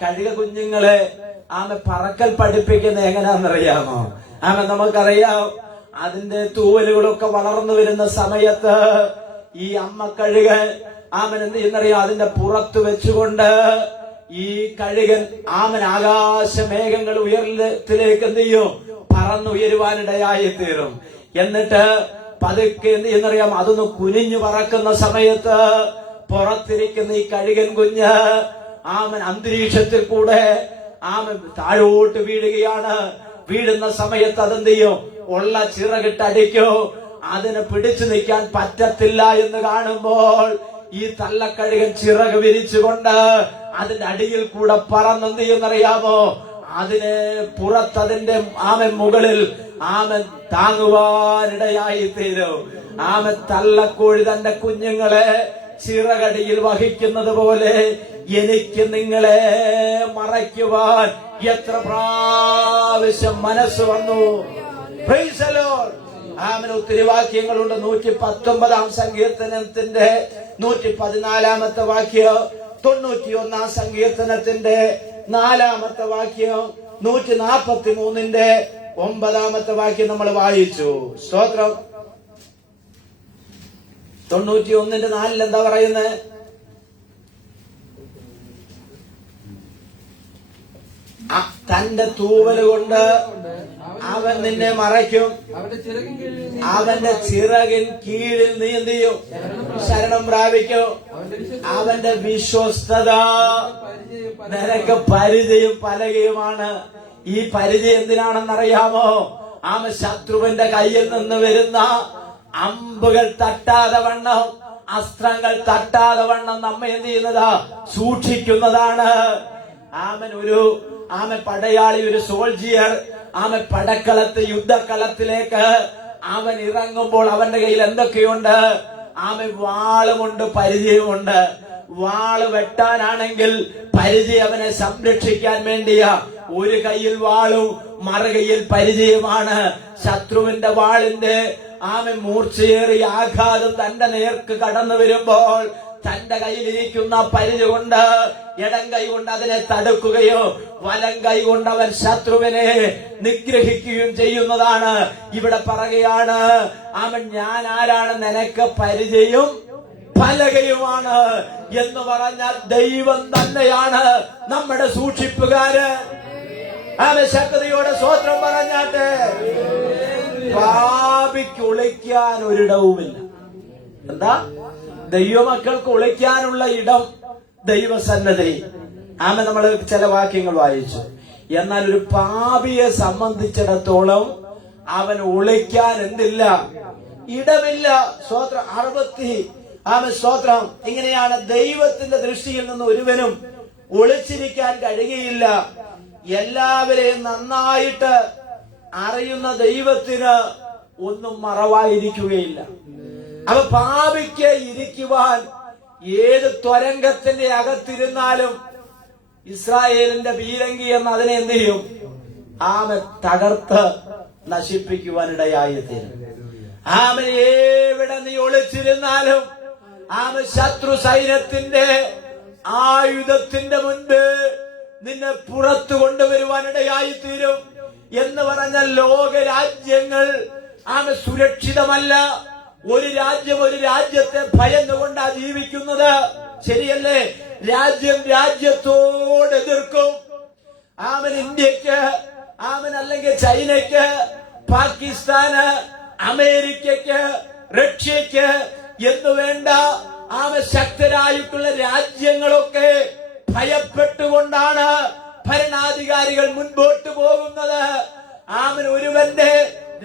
കഴുക കുഞ്ഞുങ്ങളെ പറക്കൽ പഠിപ്പിക്കുന്നത് എങ്ങനെയാണെന്നറിയാമോ? നമുക്കറിയാം, അതിന്റെ തൂവലുകളൊക്കെ വളർന്നു വരുന്ന സമയത്ത് ഈ അമ്മ കഴുകൻ എന്ത് ചെയ്യുന്നറിയാം, അതിന്റെ പുറത്ത് വെച്ചുകൊണ്ട് ഈ കഴുകൻ ആകാശമേഘങ്ങൾ ഉയരത്തിലേക്ക് എന്ത് ചെയ്യും, പറന്നുയരുവാനിടയായി തീരും. എന്നിട്ട് പതുക്കെ എന്ത് ചെയ്യുന്നറിയാം, അതൊന്ന് കുനിഞ്ഞു പറക്കുന്ന സമയത്ത് പുറത്തിരിക്കുന്ന ഈ കഴുകൻ കുഞ്ഞ് അന്തരീക്ഷത്തിൽ കൂടെ താഴോട്ട് വീഴുകയാണ്. വീഴുന്ന സമയത്ത് അതെന്ത് ചെയ്യും, ഉള്ള ചിറകിട്ടടിക്കോ, അതിന് പിടിച്ചു നിൽക്കാൻ പറ്റത്തില്ല എന്ന് കാണുമ്പോൾ ഈ തള്ളക്കഴുകൻ ചിറക് വിരിച്ചുകൊണ്ട് അതിന്റെ അടിയിൽ കൂടെ പറന്നെന്ത് ചെയ്യുന്നറിയാമോ, അതിനെ പുറത്തതിന്റെ മുകളിൽ താങ്ങുവാനിടയായി തീരും. തള്ളക്കോഴി തന്റെ കുഞ്ഞുങ്ങളെ ചിറകടിയിൽ വഹിക്കുന്നത് പോലെ എനിക്ക് നിങ്ങളെ മറയ്ക്കുവാൻ എത്ര പ്രാവശ്യം മനസ്സ് വന്നു. Price the Lord. ഒത്തിരി വാക്യങ്ങളുണ്ട്. 119 സങ്കീർത്തനത്തിന്റെ 114 വാക്യം, 91 സങ്കീർത്തനത്തിന്റെ 4 വാക്യം, 143 9 വാക്യം നമ്മൾ വായിച്ചു. സ്തോത്രം. 91 4 എന്താ പറയുന്നത്? തന്റെ തൂവല് കൊണ്ട് അവൻ നിന്നെ മറയ്ക്കും, അവന്റെ ചിറകിൻ കീഴിൽ നീ എന്ത് ചെയ്യും, ശരണം പ്രാപിക്കും. അവന്റെ വിശ്വസ്തത നിനക്ക് പരിചയം പലകയുമാണ്. ഈ പരിചയം എന്തിനാണെന്നറിയാമോ? ശത്രുവിന്റെ കയ്യിൽ നിന്ന് വരുന്ന അമ്പുകൾ തട്ടാതെ വണ്ണം, അസ്ത്രങ്ങൾ തട്ടാതെ വണ്ണം നമ്മെ എന്ത് ചെയ്യുന്നതാ, സൂക്ഷിക്കുന്നതാണ്. ഒരു പടയാളി, ഒരു സോൾജിയർ പടക്കളത്ത് യുദ്ധക്കളത്തിലേക്ക് അവൻ ഇറങ്ങുമ്പോൾ അവന്റെ കയ്യിൽ എന്തൊക്കെയുണ്ട്? വാളുമുണ്ട്, പരിചയമുണ്ട്. വാള് വെട്ടാനാണെങ്കിൽ പരിചയം അവനെ സംരക്ഷിക്കാൻ വേണ്ടിയ ഒരു കയ്യിൽ വാളും മറുകയിൽ പരിചയമാണ്. ശത്രുവിന്റെ വാളിന്റെ മൂർച്ചയേറിയ ആഘാതം തന്റെ നേർക്ക് കടന്നു വരുമ്പോൾ തന്റെ കയ്യിലിരിക്കുന്ന പരിച കൊണ്ട് ഇടം കൈ കൊണ്ട് അതിനെ തടുക്കുകയോ വലം കൈ കൊണ്ട് അവൻ ശത്രുവിനെ നിഗ്രഹിക്കുകയും ചെയ്യുന്നതാണ്. ഇവിടെ പറയുകയാണ്, ഞാൻ ആരാണ്? നിനക്ക് പരിചയം പലകയുമാണ് എന്ന് പറഞ്ഞാൽ ദൈവം തന്നെയാണ് നമ്മുടെ സൂക്ഷിപ്പുകാര്. ശക്തിയോടെ സ്വോത്രം പറഞ്ഞാട്ടെ. പാപിക്ക് ഒളിക്കാൻ ഒരിടവുമില്ല. എന്താ? ദൈവമക്കൾക്ക് ഒളിക്കാനുള്ള ഇടം ദൈവസന്നദ്ധി. നമ്മൾ ചില വാക്യങ്ങൾ വായിച്ചു. എന്നാൽ ഒരു പാപിയെ സംബന്ധിച്ചിടത്തോളം അവൻ ഒളിക്കാൻ എന്തില്ല? ഇടമില്ല. സ്തോത്രം. 60 സ്തോത്രം. ഇങ്ങനെയാണ്, ദൈവത്തിന്റെ ദൃഷ്ടിയിൽ നിന്ന് ഒരുവനും ഒളിച്ചിരിക്കാൻ കഴിയുകയില്ല. എല്ലാവരെയും നന്നായിട്ട് അറിയുന്ന ദൈവത്തിന് ഒന്നും മറവായിരിക്കുകയില്ല. പാപിക്ക് ഇരിക്കുവാൻ ഏത് ത്വരംഗത്തിന്റെ അകത്തിരുന്നാലും ഇസ്രായേലിന്റെ പീരങ്കി എന്ന് അതിനെ എന്ത് ചെയ്യും? തകർത്ത് നശിപ്പിക്കുവാനിടയായി തീരും. എവിടെ നീ ഒളിച്ചിരുന്നാലും ശത്രു സൈന്യത്തിന്റെ ആയുധത്തിന്റെ മുൻപ് നിന്നെ പുറത്തു കൊണ്ടുവരുവാനിടയായി തീരും. എന്ന് പറഞ്ഞാൽ ലോകരാജ്യങ്ങൾ സുരക്ഷിതമല്ല. ഒരു രാജ്യം ഒരു രാജ്യത്തെ ഭയന്നുകൊണ്ടാ ജീവിക്കുന്നത്. ശരിയല്ലേ? രാജ്യം രാജ്യത്തോട് എതിർക്കും. ഇന്ത്യക്ക് അല്ലെങ്കിൽ ചൈനയ്ക്ക്, പാകിസ്ഥാന്, അമേരിക്കയ്ക്ക്, റഷ്യക്ക് എന്ന് വേണ്ട ശക്തരായിട്ടുള്ള രാജ്യങ്ങളൊക്കെ ഭയപ്പെട്ടുകൊണ്ടാണ് ഭരണാധികാരികൾ മുൻപോട്ട് പോകുന്നത്. ഒരുവന്റെ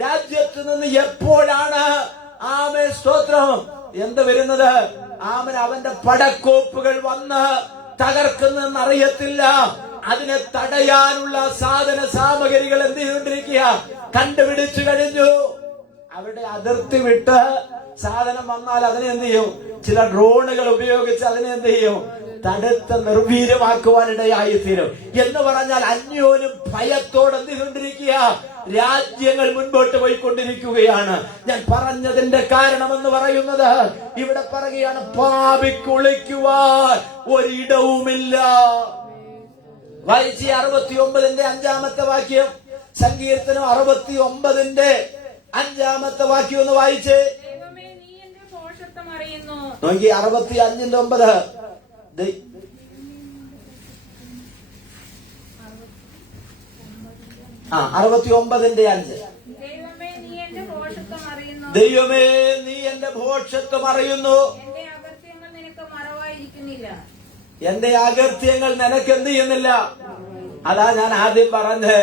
രാജ്യത്ത് നിന്ന് എപ്പോഴാണ് സ്തോത്രം എന്ത് വരുന്നത്? അവന്റെ പടക്കോപ്പുകൾ വന്ന് തകർക്കുന്നെന്ന് അറിയത്തില്ല. അതിനെ തടയാനുള്ള സാധന സാമഗ്രികൾ എന്ത് ചെയ്തുകൊണ്ടിരിക്കുക? കണ്ടുപിടിച്ചു കഴിഞ്ഞു. അവിടെ അതിർത്തി വിട്ട് സാധനം വന്നാൽ അതിനെ എന്ത് ചെയ്യും? ചില ഡ്രോണുകൾ ഉപയോഗിച്ച് അതിനെ എന്ത് ചെയ്യും? തടുത്ത് നിർവീര്യമാക്കുവാനിടയായി തീരും. എന്ന് പറഞ്ഞാൽ അന്യോന്യം ഭയത്തോടെ എന്ത് ചെയ്തുകൊണ്ടിരിക്കുക? രാജ്യങ്ങൾ മുൻപോട്ട് പോയിക്കൊണ്ടിരിക്കുകയാണ്. ഞാൻ പറഞ്ഞതിന്റെ കാരണമെന്ന് പറയുന്നത്, ഇവിടെ പറയുകയാണ്, പാപിക്കൊളിക്കുവാൻ ഒരിടവുമില്ല. വായിച്ച് 69-ന്റെ 5-ാമത്തെ വാക്യം. സങ്കീർത്തനം 69-ന്റെ 5-ാമത്തെ വാക്യം ഒന്ന് വായിച്ച് നോക്കി. 65-ന്റെ 9. 69-ന്റെ 5. ദൈവമേ നീ എന്റെ ഭോഷത്വം അറിയുന്നു, എന്റെ അകൃത്യങ്ങൾ നിനക്ക് എന്ത് ചെയ്യുന്നില്ല. അതാ ഞാൻ ആദ്യം പറഞ്ഞേ,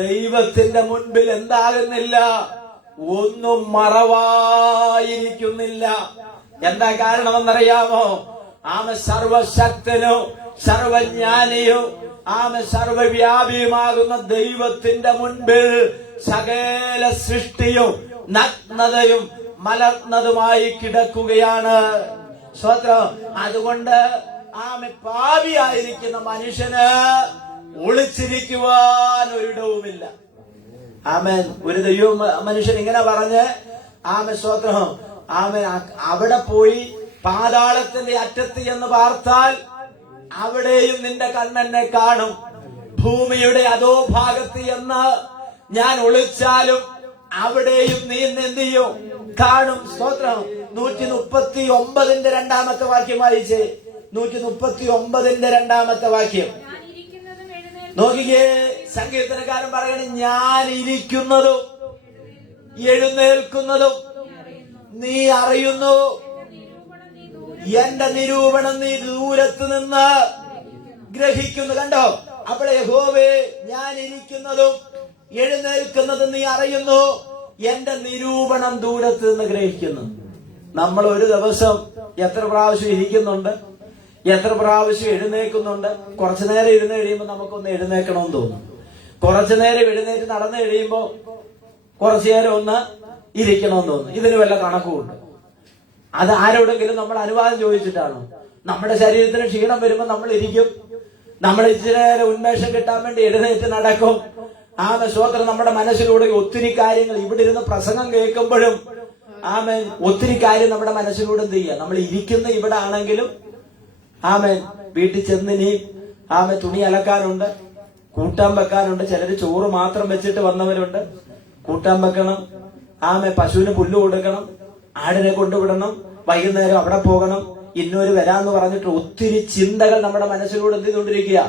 ദൈവത്തിന്റെ മുൻപിൽ എന്താകുന്നില്ല, ഒന്നും മറവായിരിക്കുന്നില്ല. എന്താ കാരണമെന്നറിയാമോ? ആമ സർവശക്തനും സർവജ്ഞാനിയും ആമ സർവവ്യാപിയുമാകുന്ന ദൈവത്തിന്റെ മുൻപിൽ സകല സൃഷ്ടിയും നഗ്നതയും മലർന്നതുമായി കിടക്കുകയാണ്. സ്വത്രം. അതുകൊണ്ട് ആമ പാപിയായിരിക്കുന്ന മനുഷ്യന് ഒളിച്ചിരിക്കുവാൻ ഒരിടവുമില്ല. ആമേൻ. ഒരു ദൈവ മനുഷ്യൻ ഇങ്ങനെ പറഞ്ഞ് ആമ സ്വത്രം, ആമൻ അവിടെ പോയി പാതാളത്തിന്റെ അറ്റത്ത് എന്ന് പാർത്താൽ അവിടെയും നിന്റെ കണ്ണെന്നെ കാണും. ഭൂമിയുടെ അധോ ഭാഗത്ത് എന്ന് ഞാൻ ഒളിച്ചാലും അവിടെയും നീ എന്ത് ചെയ്യും, കാണും. സ്തോത്രം. 139-ന്റെ 2-ാമത്തെ വാക്യം വായിച്ചേ. 139-ന്റെ 2-ാമത്തെ വാക്യം നോക്കിക്കേ. സങ്കീർത്തനക്കാരൻ പറയണ, ഞാൻ ഇരിക്കുന്നതും എഴുന്നേൽക്കുന്നതും നീ അറിയുന്നു, എന്റെ നിരൂപണം നീ ദൂരത്ത് നിന്ന് ഗ്രഹിക്കുന്നു. കണ്ടോ? അപ്പോൾ യഹോവേ, ഞാൻ ഇരിക്കുന്നതും എഴുന്നേൽക്കുന്നതും നീ അറിയുന്നു, എന്റെ നിരൂപണം ദൂരത്ത് നിന്ന് ഗ്രഹിക്കുന്നു. നമ്മൾ ഒരു ദിവസം എത്ര പ്രാവശ്യം ഇരിക്കുന്നുണ്ട്, എത്ര പ്രാവശ്യം എഴുന്നേൽക്കുന്നുണ്ട്. കുറച്ചു നേരം ഇരുന്ന് കഴിയുമ്പോൾ നമുക്കൊന്ന് എഴുന്നേക്കണമെന്ന് തോന്നും. കുറച്ചു നേരം എഴുന്നേറ്റ് നടന്നു കഴിയുമ്പോൾ കുറച്ചു നേരം ഒന്ന് ഇരിക്കണമെന്ന് തോന്നും. ഇതിന് വല്ല കണക്കുമുണ്ട്? അത് ആരോടെങ്കിലും നമ്മൾ അനുവാദം ചോദിച്ചിട്ടാണോ? നമ്മുടെ ശരീരത്തിന് ക്ഷീണം വരുമ്പോൾ നമ്മൾ ഇരിക്കും. നമ്മൾ ഇച്ചിരി നേരം ഉന്മേഷം കിട്ടാൻ വേണ്ടി എഴുന്നേറ്റ് നടക്കും. ആമേ സ്വോത്രം. നമ്മുടെ മനസ്സിലൂടെ ഒത്തിരി കാര്യങ്ങൾ, ഇവിടെ ഇരുന്ന് പ്രസംഗം കേൾക്കുമ്പോഴും ആമേ ഒത്തിരി കാര്യം നമ്മുടെ മനസ്സിലൂടെ എന്ത് ചെയ്യുക. നമ്മൾ ഇരിക്കുന്ന ഇവിടെ ആണെങ്കിലും ആമേ വീട്ടിൽ ചെന്നിനി ആമേ തുണി അലക്കാനുണ്ട്, കൂട്ടാൻ വെക്കാനുണ്ട്. ചിലര് ചോറ് മാത്രം വെച്ചിട്ട് വന്നവരുണ്ട്. കൂട്ടാൻ വെക്കണം. ആമേ പശുവിന് പുല്ല് കൊടുക്കണം, ആടിനെ കൊണ്ടുവിടണം, വൈകുന്നേരം അവിടെ പോകണം, ഇന്നൊരു വരാന്ന് പറഞ്ഞിട്ട് ഒത്തിരി ചിന്തകൾ നമ്മുടെ മനസ്സിലൂടെ എന്ത് ചെയ്തുകൊണ്ടിരിക്കുക,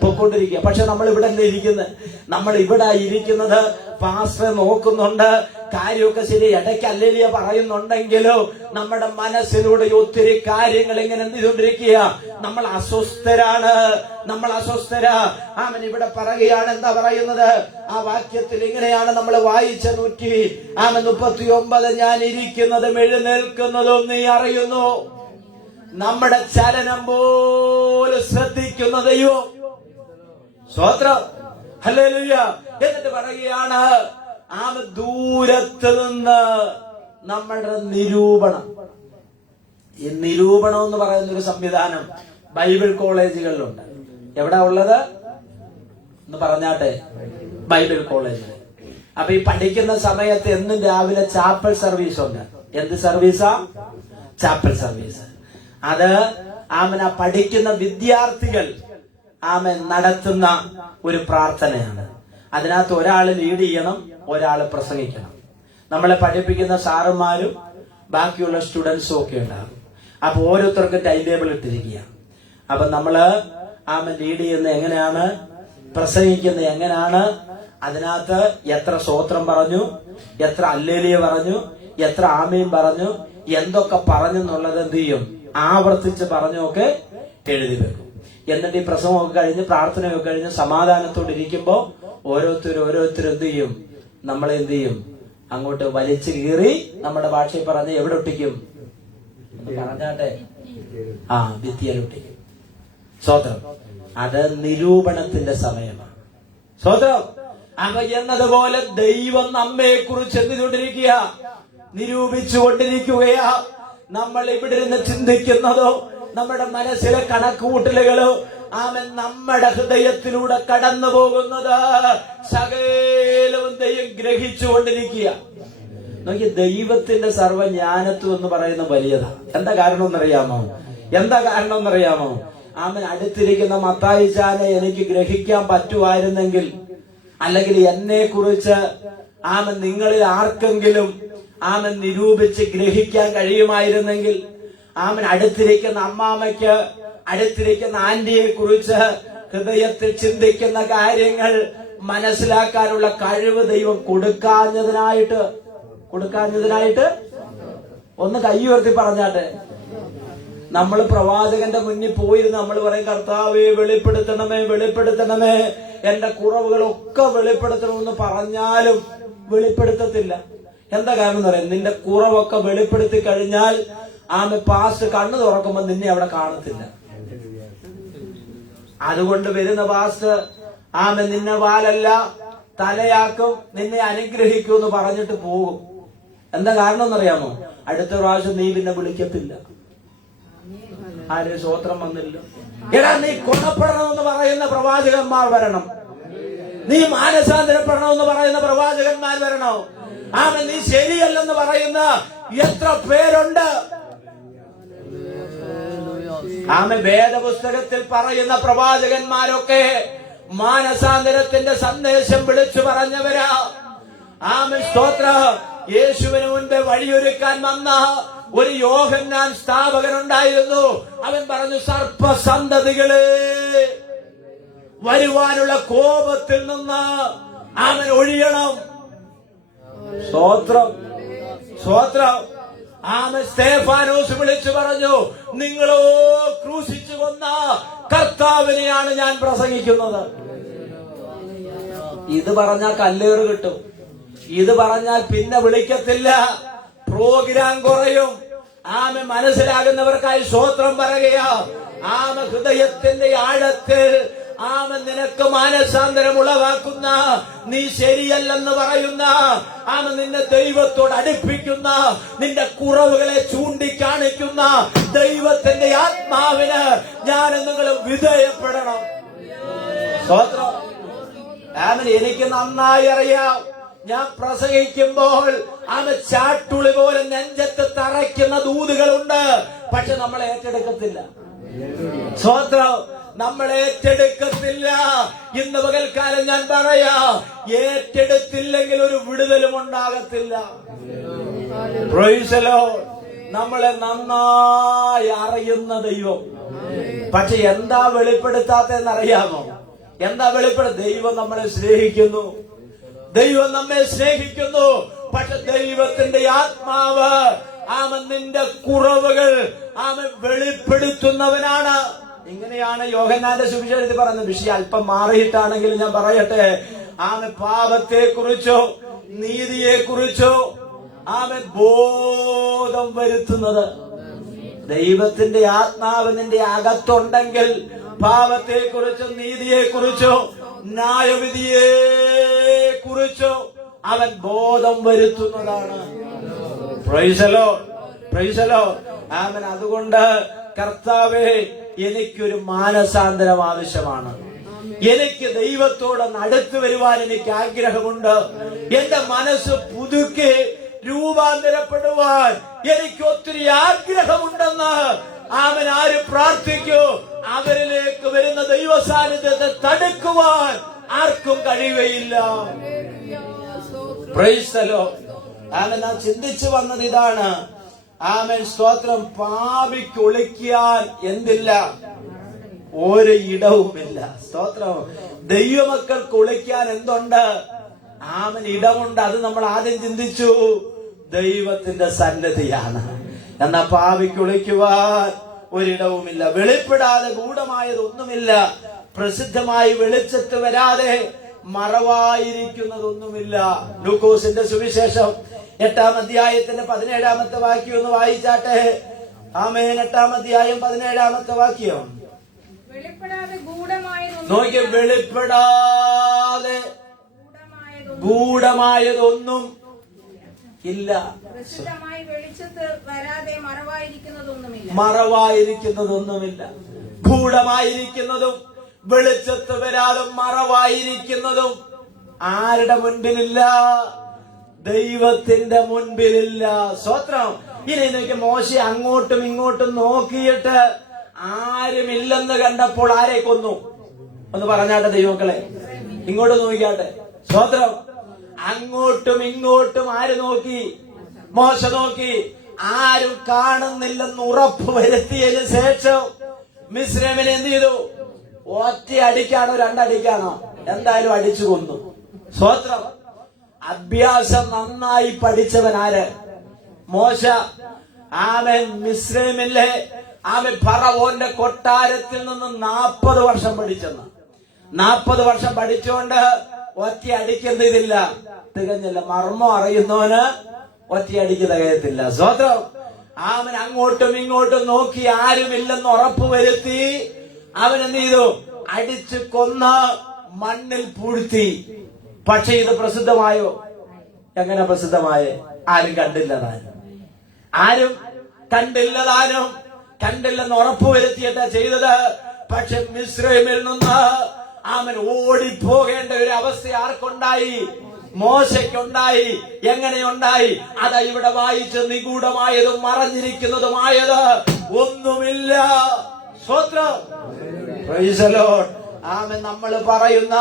പൊയ്ക്കൊണ്ടിരിക്കുക. പക്ഷെ നമ്മൾ ഇവിടെ എന്താ ഇരിക്കുന്നത്? നമ്മൾ ഇവിടെ ഇരിക്കുന്നത് പാസ്റ്റർ നോക്കുന്നുണ്ട്, കാര്യമൊക്കെ ശരി, ഇടയ്ക്ക് അല്ലേലിയ പറയുന്നുണ്ടെങ്കിലോ നമ്മുടെ മനസ്സിലൂടെ ഒത്തിരി കാര്യങ്ങൾ ഇങ്ങനെ എന്ത് ചെയ്തുകൊണ്ടിരിക്കുക. നമ്മൾ അസ്വസ്ഥരാണ്, നമ്മൾ അസ്വസ്ഥരാ. ആമൻ ഇവിടെ പറയുകയാണ്. എന്താ പറയുന്നത്? ആ വാക്യത്തിൽ ഇങ്ങനെയാണ് നമ്മൾ വായിച്ച 139. ഞാൻ ഇരിക്കുന്നതും എഴുന്നേൽക്കുന്നതും നീ അറിയുന്നു, നമ്മുടെ ചലനം പോലും ശ്രദ്ധിക്കുന്ന ദൈവം. സ്വോത്രം. ഹല്ലേലൂയ. എന്നിട്ട് പറയുകയാണ്, ആമ ദൂരത്ത് നിന്ന് നമ്മുടെ നിരൂപണം. ഈ നിരൂപണം എന്ന് പറയുന്ന ഒരു സംവിധാനം ബൈബിൾ കോളേജുകളിലുണ്ട്. എവിടെ ഉള്ളത് എന്ന് പറഞ്ഞാട്ടെ? ബൈബിൾ കോളേജിൽ. അപ്പൊ ഈ പഠിക്കുന്ന സമയത്ത് എന്നും രാവിലെ ചാപ്പൽ സർവീസ് ഉണ്ട്. എന്ത് സർവീസാ? Chapel service. അത് ആമന പഠിക്കുന്ന വിദ്യാർത്ഥികൾ ആമൻ നടത്തുന്ന ഒരു പ്രാർത്ഥനയാണ്. അതിനകത്ത് ഒരാൾ ലീഡ് ചെയ്യണം, ഒരാൾ പ്രസംഗിക്കണം. നമ്മളെ പഠിപ്പിക്കുന്ന സാറുമാരും ബാക്കിയുള്ള സ്റ്റുഡൻസും ഒക്കെ ഉണ്ടാകും. അപ്പൊ ഓരോരുത്തർക്കും ടൈം ടേബിൾ ഇട്ടിരിക്കുക. അപ്പൊ നമ്മള് ആമൻ ലീഡ് ചെയ്യുന്ന എങ്ങനെയാണ്, പ്രസംഗിക്കുന്നത് എങ്ങനെയാണ്, അതിനകത്ത് എത്ര സ്തോത്രം പറഞ്ഞു, എത്ര ഹല്ലേലൂയ പറഞ്ഞു, എത്ര ആമേൻ പറഞ്ഞു, എന്തൊക്കെ പറഞ്ഞു എന്നുള്ളത് എന്ത് ചെയ്യും, ആവർത്തിച്ച് പറഞ്ഞൊക്കെ എഴുതി വെക്കും. എന്നിട്ട് ഈ പ്രസംഗമൊക്കെ കഴിഞ്ഞ് പ്രാർത്ഥനയൊക്കെ കഴിഞ്ഞ് സമാധാനത്തോടെ ഇരിക്കുമ്പോ ഓരോരുത്തരും എന്ത് ചെയ്യും, നമ്മളെ എന്ത് ചെയ്യും, അങ്ങോട്ട് വലിച്ചു കീറി നമ്മുടെ ഭാഷയിൽ പറഞ്ഞ് എവിടെ ഒട്ടിക്കും പറഞ്ഞാട്ടെ? ഭിത്തിയിലൊട്ടിക്കും. സ്വോത്രം. അത് നിരൂപണത്തിന്റെ സമയമാണ്. സ്വോത്രം. അവ എന്നതുപോലെ ദൈവം നമ്മെ കുറിച്ച് എന്തുകൊണ്ടിരിക്കുക, നിരൂപിച്ചുകൊണ്ടിരിക്കുകയാ. നമ്മൾ ഇവിടെ ഇരുന്ന് ചിന്തിക്കുന്നതോ നമ്മുടെ മനസ്സിലെ കണക്കുകൂട്ടലുകളോ ആമൻ നമ്മുടെ ഹൃദയത്തിലൂടെ കടന്നു പോകുന്നത് സകലവും ദൈവം ഗ്രഹിച്ചുകൊണ്ടിരിക്കുക. നോക്കി, ദൈവത്തിന്റെ സർവ്വജ്ഞാനത്വം എന്ന് പറയുന്ന വലിയതാ. എന്താ കാരണം എന്നറിയാമോ? ആമൻ അടുത്തിരിക്കുന്ന മത്തായിച്ചാനെ എനിക്ക് ഗ്രഹിക്കാൻ പറ്റുമായിരുന്നെങ്കിൽ, അല്ലെങ്കിൽ എന്നെ കുറിച്ച് ആമൻ നിങ്ങളിൽ ആർക്കെങ്കിലും ആമൻ നിരൂപിച്ച് ഗ്രഹിക്കാൻ കഴിയുമായിരുന്നെങ്കിൽ, ആമൻ അടുത്തിരിക്കുന്ന അമ്മാമയ്ക്ക്, അടുത്തിരിക്കുന്ന ആന്റിയെ കുറിച്ച് ഹൃദയത്തിൽ ചിന്തിക്കുന്ന കാര്യങ്ങൾ മനസ്സിലാക്കാനുള്ള കഴിവ് ദൈവം കൊടുക്കാഞ്ഞതിനായിട്ട് ഒന്ന് കൈ ഉയർത്തി പറഞ്ഞാട്ടെ. നമ്മൾ പ്രവാചകന്റെ മുന്നിൽ പോയിരുന്ന് നമ്മൾ പറയും, കർത്താവേ വെളിപ്പെടുത്തണമേ, എന്റെ കുറവുകളൊക്കെ വെളിപ്പെടുത്തണമെന്ന് പറഞ്ഞാലും വെളിപ്പെടുത്തത്തില്ല. എന്താ കാരണം എന്ന് പറയാം, നിന്റെ കുറവൊക്കെ വെളിപ്പെടുത്തി കഴിഞ്ഞാൽ പാസ്റ്റ് കണ്ണു തുറക്കുമ്പോ നിന്നെ അവിടെ കാണത്തില്ല. അതുകൊണ്ട് വരുന്ന പാസ്റ്റ് നിന്നെ വാലല്ല തലയാക്കും, നിന്നെ അനുഗ്രഹിക്കും എന്ന് പറഞ്ഞിട്ട് പോകും. എന്താ കാരണം എന്നറിയാമോ? അടുത്ത പ്രാവശ്യം നീ പിന്നെ വിളിക്കത്തില്ല. ആരും സ്വോത്രം വന്നില്ല. എടാ, നീ കൊണപ്പെടണമെന്ന് പറയുന്ന പ്രവാചകന്മാർ വരണം. നീ മാനസാന്തരപ്പെടണമെന്ന് പറയുന്ന പ്രവാചകന്മാർ വരണോ? നീ ശരിയല്ലെന്ന് പറയുന്ന എത്ര പേരുണ്ട്? വേദപുസ്തകത്തിൽ പറയുന്ന പ്രവാചകന്മാരൊക്കെ മാനസാന്തരത്തിന്റെ സന്ദേശം വിളിച്ചു പറഞ്ഞവരാ. സ്തോത്രം. യേശുവിന് മുൻപേ വഴിയൊരുക്കാൻ വന്ന ഒരു യോഹന്നാൻ സ്ഥാപകനുണ്ടായിരുന്നു. അവൻ പറഞ്ഞു, സർപ്പസന്തതികളെ, വരുവാനുള്ള കോപത്തിൽ നിന്ന് അവൻ ഒഴിയണം. സ്തോത്രം. സ്തേഫാനോസ് വിളിച്ചു പറഞ്ഞു, നിങ്ങളോ ക്രൂശിച്ചു കൊന്ന കർത്താവിനെയാണ് ഞാൻ പ്രസംഗിക്കുന്നത്. ഇത് പറഞ്ഞാൽ കല്ലേറ് കിട്ടും. ഇത് പറഞ്ഞാൽ പിന്നെ വിളിക്കത്തില്ല, പ്രോഗ്രാം കുറയും. മനസ്സിലാകുന്നവർക്കായി സ്തോത്രം പറയുകയാ. ഹൃദയത്തിന്റെ ആഴത്തിൽ നിനക്ക് മാനസാന്തരം ഉളവാക്കുന്ന, നീ ശരിയല്ലെന്ന് പറയുന്ന, നിന്നെ ദൈവത്തോട് അടുപ്പിക്കുന്ന, നിന്റെ കുറവുകളെ ചൂണ്ടിക്കാണിക്കുന്ന ദൈവത്തിന്റെ ആത്മാവിന് ഞാൻ നിങ്ങളും വിധേയപ്പെടണം. സ്തോത്രം. എനിക്ക് നന്നായി അറിയാം, ഞാൻ പ്രസംഗിക്കുമ്പോൾ ചാട്ടുളി പോലെ നെഞ്ചത്ത് തറയ്ക്കുന്ന ദൂതുകളുണ്ട്. പക്ഷെ നമ്മൾ ഏറ്റെടുക്കത്തില്ല. സ്തോത്രം. നമ്മൾ ഏറ്റെടുക്കത്തില്ല. ഇന്ന് പകൽക്കാലം ഞാൻ പറയാ, ഏറ്റെടുത്തില്ലെങ്കിൽ ഒരു വിടുതലും ഉണ്ടാകത്തില്ല. Price the Lord. നമ്മളെ നന്നായി അറിയുന്ന ദൈവം. പക്ഷെ എന്താ വെളിപ്പെടുത്താത്തെന്നറിയാമോ? എന്താ ദൈവം നമ്മളെ സ്നേഹിക്കുന്നു. ദൈവം നമ്മെ സ്നേഹിക്കുന്നു. പക്ഷെ ദൈവത്തിന്റെ ആത്മാവ് നിന്റെ കുറവുകൾ വെളിപ്പെടുത്തുന്നവനാണ്. ഇങ്ങനെയാണ് യോഹന്നാന്റെ സുവിശേഷത്തിൽ പറയുന്നത്. വിഷയം അല്പം മാറിയിട്ടാണെങ്കിൽ ഞാൻ പറയട്ടെ, പാപത്തെ കുറിച്ചോ നീതിയെ കുറിച്ചോ ബോധം വരുത്തുന്നത് ദൈവത്തിന്റെ ആത്മാവ് നിന്റെ അകത്തുണ്ടെങ്കിൽ, പാപത്തെ കുറിച്ചോ നീതിയെ കുറിച്ചോ ന്യായവിധിയെ കുറിച്ചോ അവൻ ബോധം വരുത്തുന്നതാണ്. Praise the Lord. Praise the Lord. അതുകൊണ്ട് കർത്താവേ, എനിക്കൊരു മാനസാന്തരം ആവശ്യമാണ്. എനിക്ക് ദൈവത്തോടൊന്ന് അടുത്ത് വരുവാൻ എനിക്ക് ആഗ്രഹമുണ്ട്. എന്റെ മനസ്സ് പുതുക്കി രൂപാന്തരപ്പെടുവാൻ എനിക്ക് ഒത്തിരി ആഗ്രഹമുണ്ടെന്ന് ആര് പ്രാർത്ഥിക്കൂ, അവരിലേക്ക് വരുന്ന ദൈവ സാന്നിധ്യത്തെ തടുക്കുവാൻ ആർക്കും കഴിയുകയില്ല. Price the Lord. ഞാൻ ചിന്തിച്ചു വന്നത് ഇതാണ്. സ്തോത്രം. പാപിക്ക് ഒളിക്കാൻ എന്തില്ല? ഒരു ഇടവുമില്ല. സ്തോത്രം. ദൈവമക്കൾക്ക് ഒളിക്കാൻ എന്തുണ്ട്? ഇടമുണ്ട്. അത് നമ്മൾ ആദ്യം ചിന്തിച്ചു, ദൈവത്തിന്റെ സന്നിധിയാണ്. എന്നാ പാപിക്ക് ഒളിക്കുവാൻ ഒരിടവുമില്ല. വെളിപ്പെടാതെ ഗൂഢമായതൊന്നുമില്ല. പ്രസിദ്ധമായി വെളിച്ചത്ത് വരാതെ മറവായിരിക്കുന്നതൊന്നുമില്ല. ലൂക്കോസിന്റെ സുവിശേഷം 8-ാം അധ്യായത്തിന്റെ 17-ാമത്തെ വാക്യം ഒന്ന് വായിച്ചാട്ടെ. ആമേൻ. 8-ാം അധ്യായം 17-ാമത്തെ വാക്യം നോക്കിയ. വെളിപ്പെടാതെ ഗൂഢമായതൊന്നും ഇല്ല. മറവായിരിക്കുന്നതൊന്നുമില്ല. ഗൂഢമായിരിക്കുന്നതും വെളിച്ചത്ത് വരാതെ മറവായിരിക്കുന്നതും ആരുടെ മുൻപിലില്ല? ദൈവത്തിന്റെ മുൻപിലില്ല. സ്തോത്രം. ഇനി എനിക്ക് മോശെ അങ്ങോട്ടും ഇങ്ങോട്ടും നോക്കിയിട്ട് ആരുമില്ലെന്ന് കണ്ടപ്പോൾ ആരെ കൊന്നു? ഒന്ന് പറഞ്ഞാട്ടെ ദൈവമക്കളെ, ഇങ്ങോട്ട് നോക്കിയാട്ടെ. സ്തോത്രം. അങ്ങോട്ടും ഇങ്ങോട്ടും ആര് നോക്കി? മോശ നോക്കി. ആരും കാണുന്നില്ലെന്ന് ഉറപ്പ് വരുത്തിയതിനു ശേഷം മിസ്രൈമിനെ എന്ത് ചെയ്തു? ഒറ്റ അടിക്കാണോ രണ്ടടിക്കാണോ? എന്തായാലും അടിച്ചു കൊന്നു. സ്തോത്രം. അഭ്യാസം നന്നായി പഠിച്ചവൻ ആര്? മോശ. ആമേൻ. മിസ്രൈമിലെ ആമേൻ ഫറവോന്റെ കൊട്ടാരത്തിൽ നിന്ന് 40 വർഷം പഠിച്ചെന്ന്. 40 വർഷം പഠിച്ചുകൊണ്ട് ഒറ്റ അടിക്കുന്ന ഇതില്ല, തികഞ്ഞില്ല. മർമ്മം അറിയുന്നവന് ഒറ്റയടിക്ക് തികയത്തില്ല. സ്വതന്ത്രം. അവൻ അങ്ങോട്ടും ഇങ്ങോട്ടും നോക്കി ആരുമില്ലെന്ന് ഉറപ്പ് വരുത്തി അവൻ എന്ത് ചെയ്തു? അടിച്ചു കൊന്ന് മണ്ണിൽ പൂഴ്ത്തി. പക്ഷെ ഇത് പ്രസിദ്ധമായോ? എങ്ങനെ പ്രസിദ്ധമായേ? ആരും കണ്ടില്ലതാനും. ആരും കണ്ടില്ലതാനും. കണ്ടില്ലെന്ന് ഉറപ്പ് വരുത്തിയിട്ടാ ചെയ്തത്. പക്ഷെ മിസ്രൈമിൽ നിന്ന് അവൻ ഓടിപ്പോകേണ്ട ഒരു അവസ്ഥ ആർക്കുണ്ടായി? മോശയ്ക്കുണ്ടായി. എങ്ങനെയുണ്ടായി? അതാ ഇവിടെ വായിച്ച് നിഗൂഢമായതും മറഞ്ഞിരിക്കുന്നതുമായത് ഒന്നുമില്ല. സ്തോത്രം. Praise the Lord. ആമേൻ. നമ്മൾ പറയുന്ന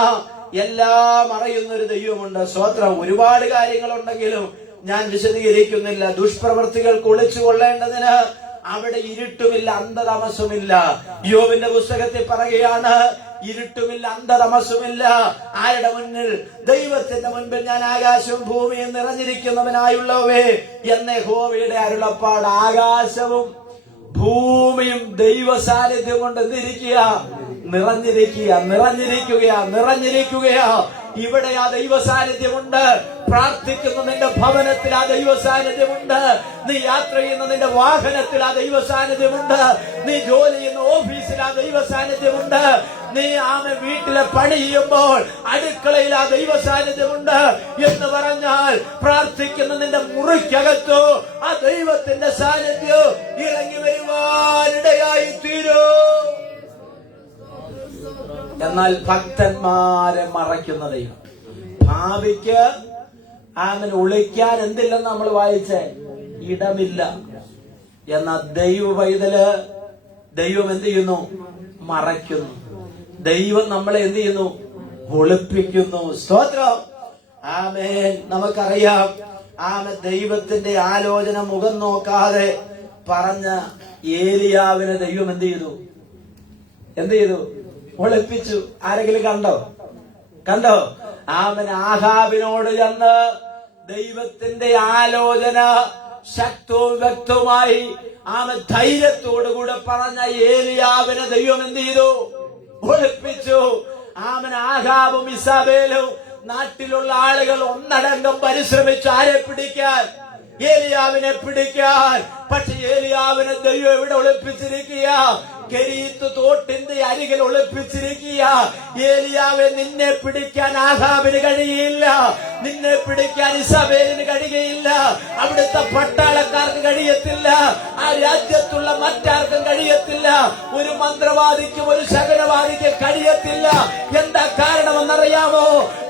എല്ലാം അറിയുന്ന ഒരു ദൈവമുണ്ട്. സ്തോത്രം. ഒരുപാട് കാര്യങ്ങളുണ്ടെങ്കിലും ഞാൻ വിശദീകരിക്കുന്നില്ല. ദുഷ്പ്രവൃത്തികൾക്ക് ഒളിച്ചു കൊള്ളേണ്ടതിന് അവിടെ ഇരുട്ടുമില്ല, അന്ധതമസുമില്ല. യോബിന്റെ പുസ്തകത്തിൽ പറയുകയാണ്, ഇരുട്ടുമില്ല, അന്ധതമസുമില്ല. ആരുടെ മുന്നിൽ? ദൈവത്തിന്റെ മുൻപിൽ ഞാൻ ആകാശവും ഭൂമിയും നിറഞ്ഞിരിക്കുന്നവനായുള്ളവേ എന്ന് യഹോവയുടെ അരുളപ്പാട്. ആകാശവും ഭൂമിയും ദൈവ സാന്നിധ്യം കൊണ്ട് എന്തിരിക്കുക? നിറഞ്ഞിരിക്കുകയാ. ഇവിടെ ആ ദൈവ സാന്നിധ്യമുണ്ട്. പ്രാർത്ഥിക്കുന്ന നിന്റെ ഭവനത്തിൽ ആ ദൈവ സാന്നിധ്യമുണ്ട്. നീ യാത്ര ചെയ്യുന്ന നിന്റെ വാഹനത്തിൽ ആ ദൈവ സാന്നിധ്യമുണ്ട്. നീ ജോലി ചെയ്യുന്ന ഓഫീസിൽ ആ ദൈവ സാന്നിധ്യമുണ്ട്. നീ വീട്ടിലെ പണി ചെയ്യുമ്പോൾ അടുക്കളയിൽ ആ ദൈവ സാന്നിധ്യമുണ്ട് എന്ന് പറഞ്ഞാൽ പ്രാർത്ഥിക്കുന്ന നിന്റെ മുറിക്കകത്തോ ആ ദൈവത്തിന്റെ സാന്നിധ്യം ഇറങ്ങി വരുവാനിടയായി തീരൂ. എന്നാൽ ഭക്തന്മാരെ മറയ്ക്കുന്ന ദൈവം. ഭാവിക്ക് അങ്ങനെ ഒളിക്കാൻ എന്തില്ലെന്ന് നമ്മൾ വായിച്ചേ? ഇടമില്ല. എന്ന ദൈവ പൈതല് ദൈവം എന്ത് ചെയ്യുന്നു? മറയ്ക്കുന്നു. ദൈവം നമ്മളെ എന്ത് ചെയ്യുന്നു? ഒളിപ്പിക്കുന്നു. സ്തോത്രം. ആമേൻ. നമുക്കറിയാം, ദൈവത്തിന്റെ ആലോചന മുഖം നോക്കാതെ പറഞ്ഞ ഏലിയാവിനെ ദൈവം എന്ത് ചെയ്തു? ഒളിപ്പിച്ചു. ആരെങ്കിലും കണ്ടോ? അവൻ ആഹാബിനോട് ചെന്ന് ദൈവത്തിന്റെ ആലോചന ശക്തവും വ്യക്തവുമായി ധൈര്യത്തോടുകൂടെ പറഞ്ഞ ഏലിയാവിനെ ദൈവം എന്ത് ചെയ്തു? ഒളിപ്പിച്ചു. ആഹാബും ഇസാബേലും നാട്ടിലുള്ള ആളുകൾ ഒന്നടങ്കം പരിശ്രമിച്ചു ആരെ പിടിക്കാൻ? ഏലിയാവിനെ പിടിക്കാൻ. പക്ഷെ ഏലിയാവിനെ ദൈവം എവിടെ ഒളിപ്പിച്ചിരിക്കുക? കെരീത്ത് തോട്ടിന്റെ അരികിൽ ഒളിപ്പിച്ചിരിക്കുക. ഏലിയാവെ, നിന്നെ പിടിക്കാൻ ആഹാബിന് കഴിയില്ല, നിന്നെ പിടിക്കാൻ ഇസബേലിന് കഴിയുകയില്ല, അവിടുത്തെ പട്ടാളക്കാർക്ക് കഴിയത്തില്ല, ആ രാജ്യത്തുള്ള മറ്റാർക്കും കഴിയത്തില്ല, ഒരു മന്ത്രവാദിക്കും ഒരു ശകനവാദിക്കും കഴിയത്തില്ല. എന്താ കാരണമെന്നറിയാമോ?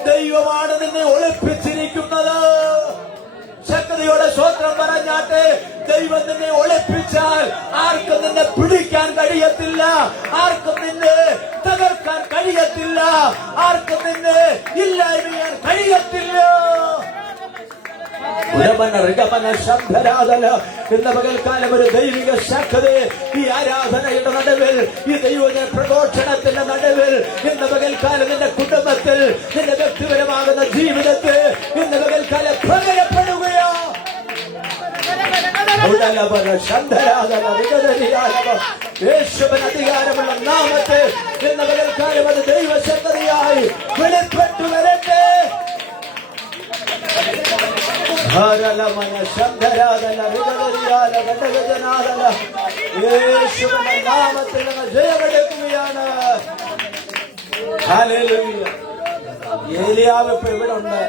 ദൈവമാണ് നിന്നെ ഒളിപ്പിച്ചിരിക്കുന്നത്. ശക്തിയോടെ സ്വത്രം പറഞ്ഞാട്ടെ. ദൈവം നിന്നെ ഒളിപ്പിച്ചാൽ ആർക്കും നിന്നെ പിടിക്കാൻ കഴിയത്തില്ല, ആർക്കും നിന്നെ തകർക്കാൻ കഴിയത്തില്ല, ആർക്കും നിന്നെ ഇല്ലായ്മ ചെയ്യാൻ കഴിയത്തില്ല. ഇന്ന് പകൽക്കാലം ഒരു ദൈവിക ശക്തി ഈ ആരാധനയുടെ നടുവിൽ, ഈ ദൈവ പ്രഘോഷണത്തിന്റെ നടുവിൽ, ഇന്ന് പകൽക്കാലം നിന്റെ കുടുംബത്തിൽ, നിന്റെ വ്യക്തിപരമാകുന്ന ജീവിതത്തിൽ ഇന്ന് പകൽക്കാലം പ്രകടപ്പെടുകയോ? യേശുവിന് അധികാരമുള്ള നാമത്തെ ഇന്ന് പകൽക്കാലം അത് ദൈവശക്തിയായി വെളിപ്പെട്ടു വരട്ടെ. യേശുവിന്റെ നാമത്തിൽ ജയമെടുക്കുകയാണ്. ഏലിയാവ് ഇപ്പൊ ഇവിടെ ഉണ്ട്,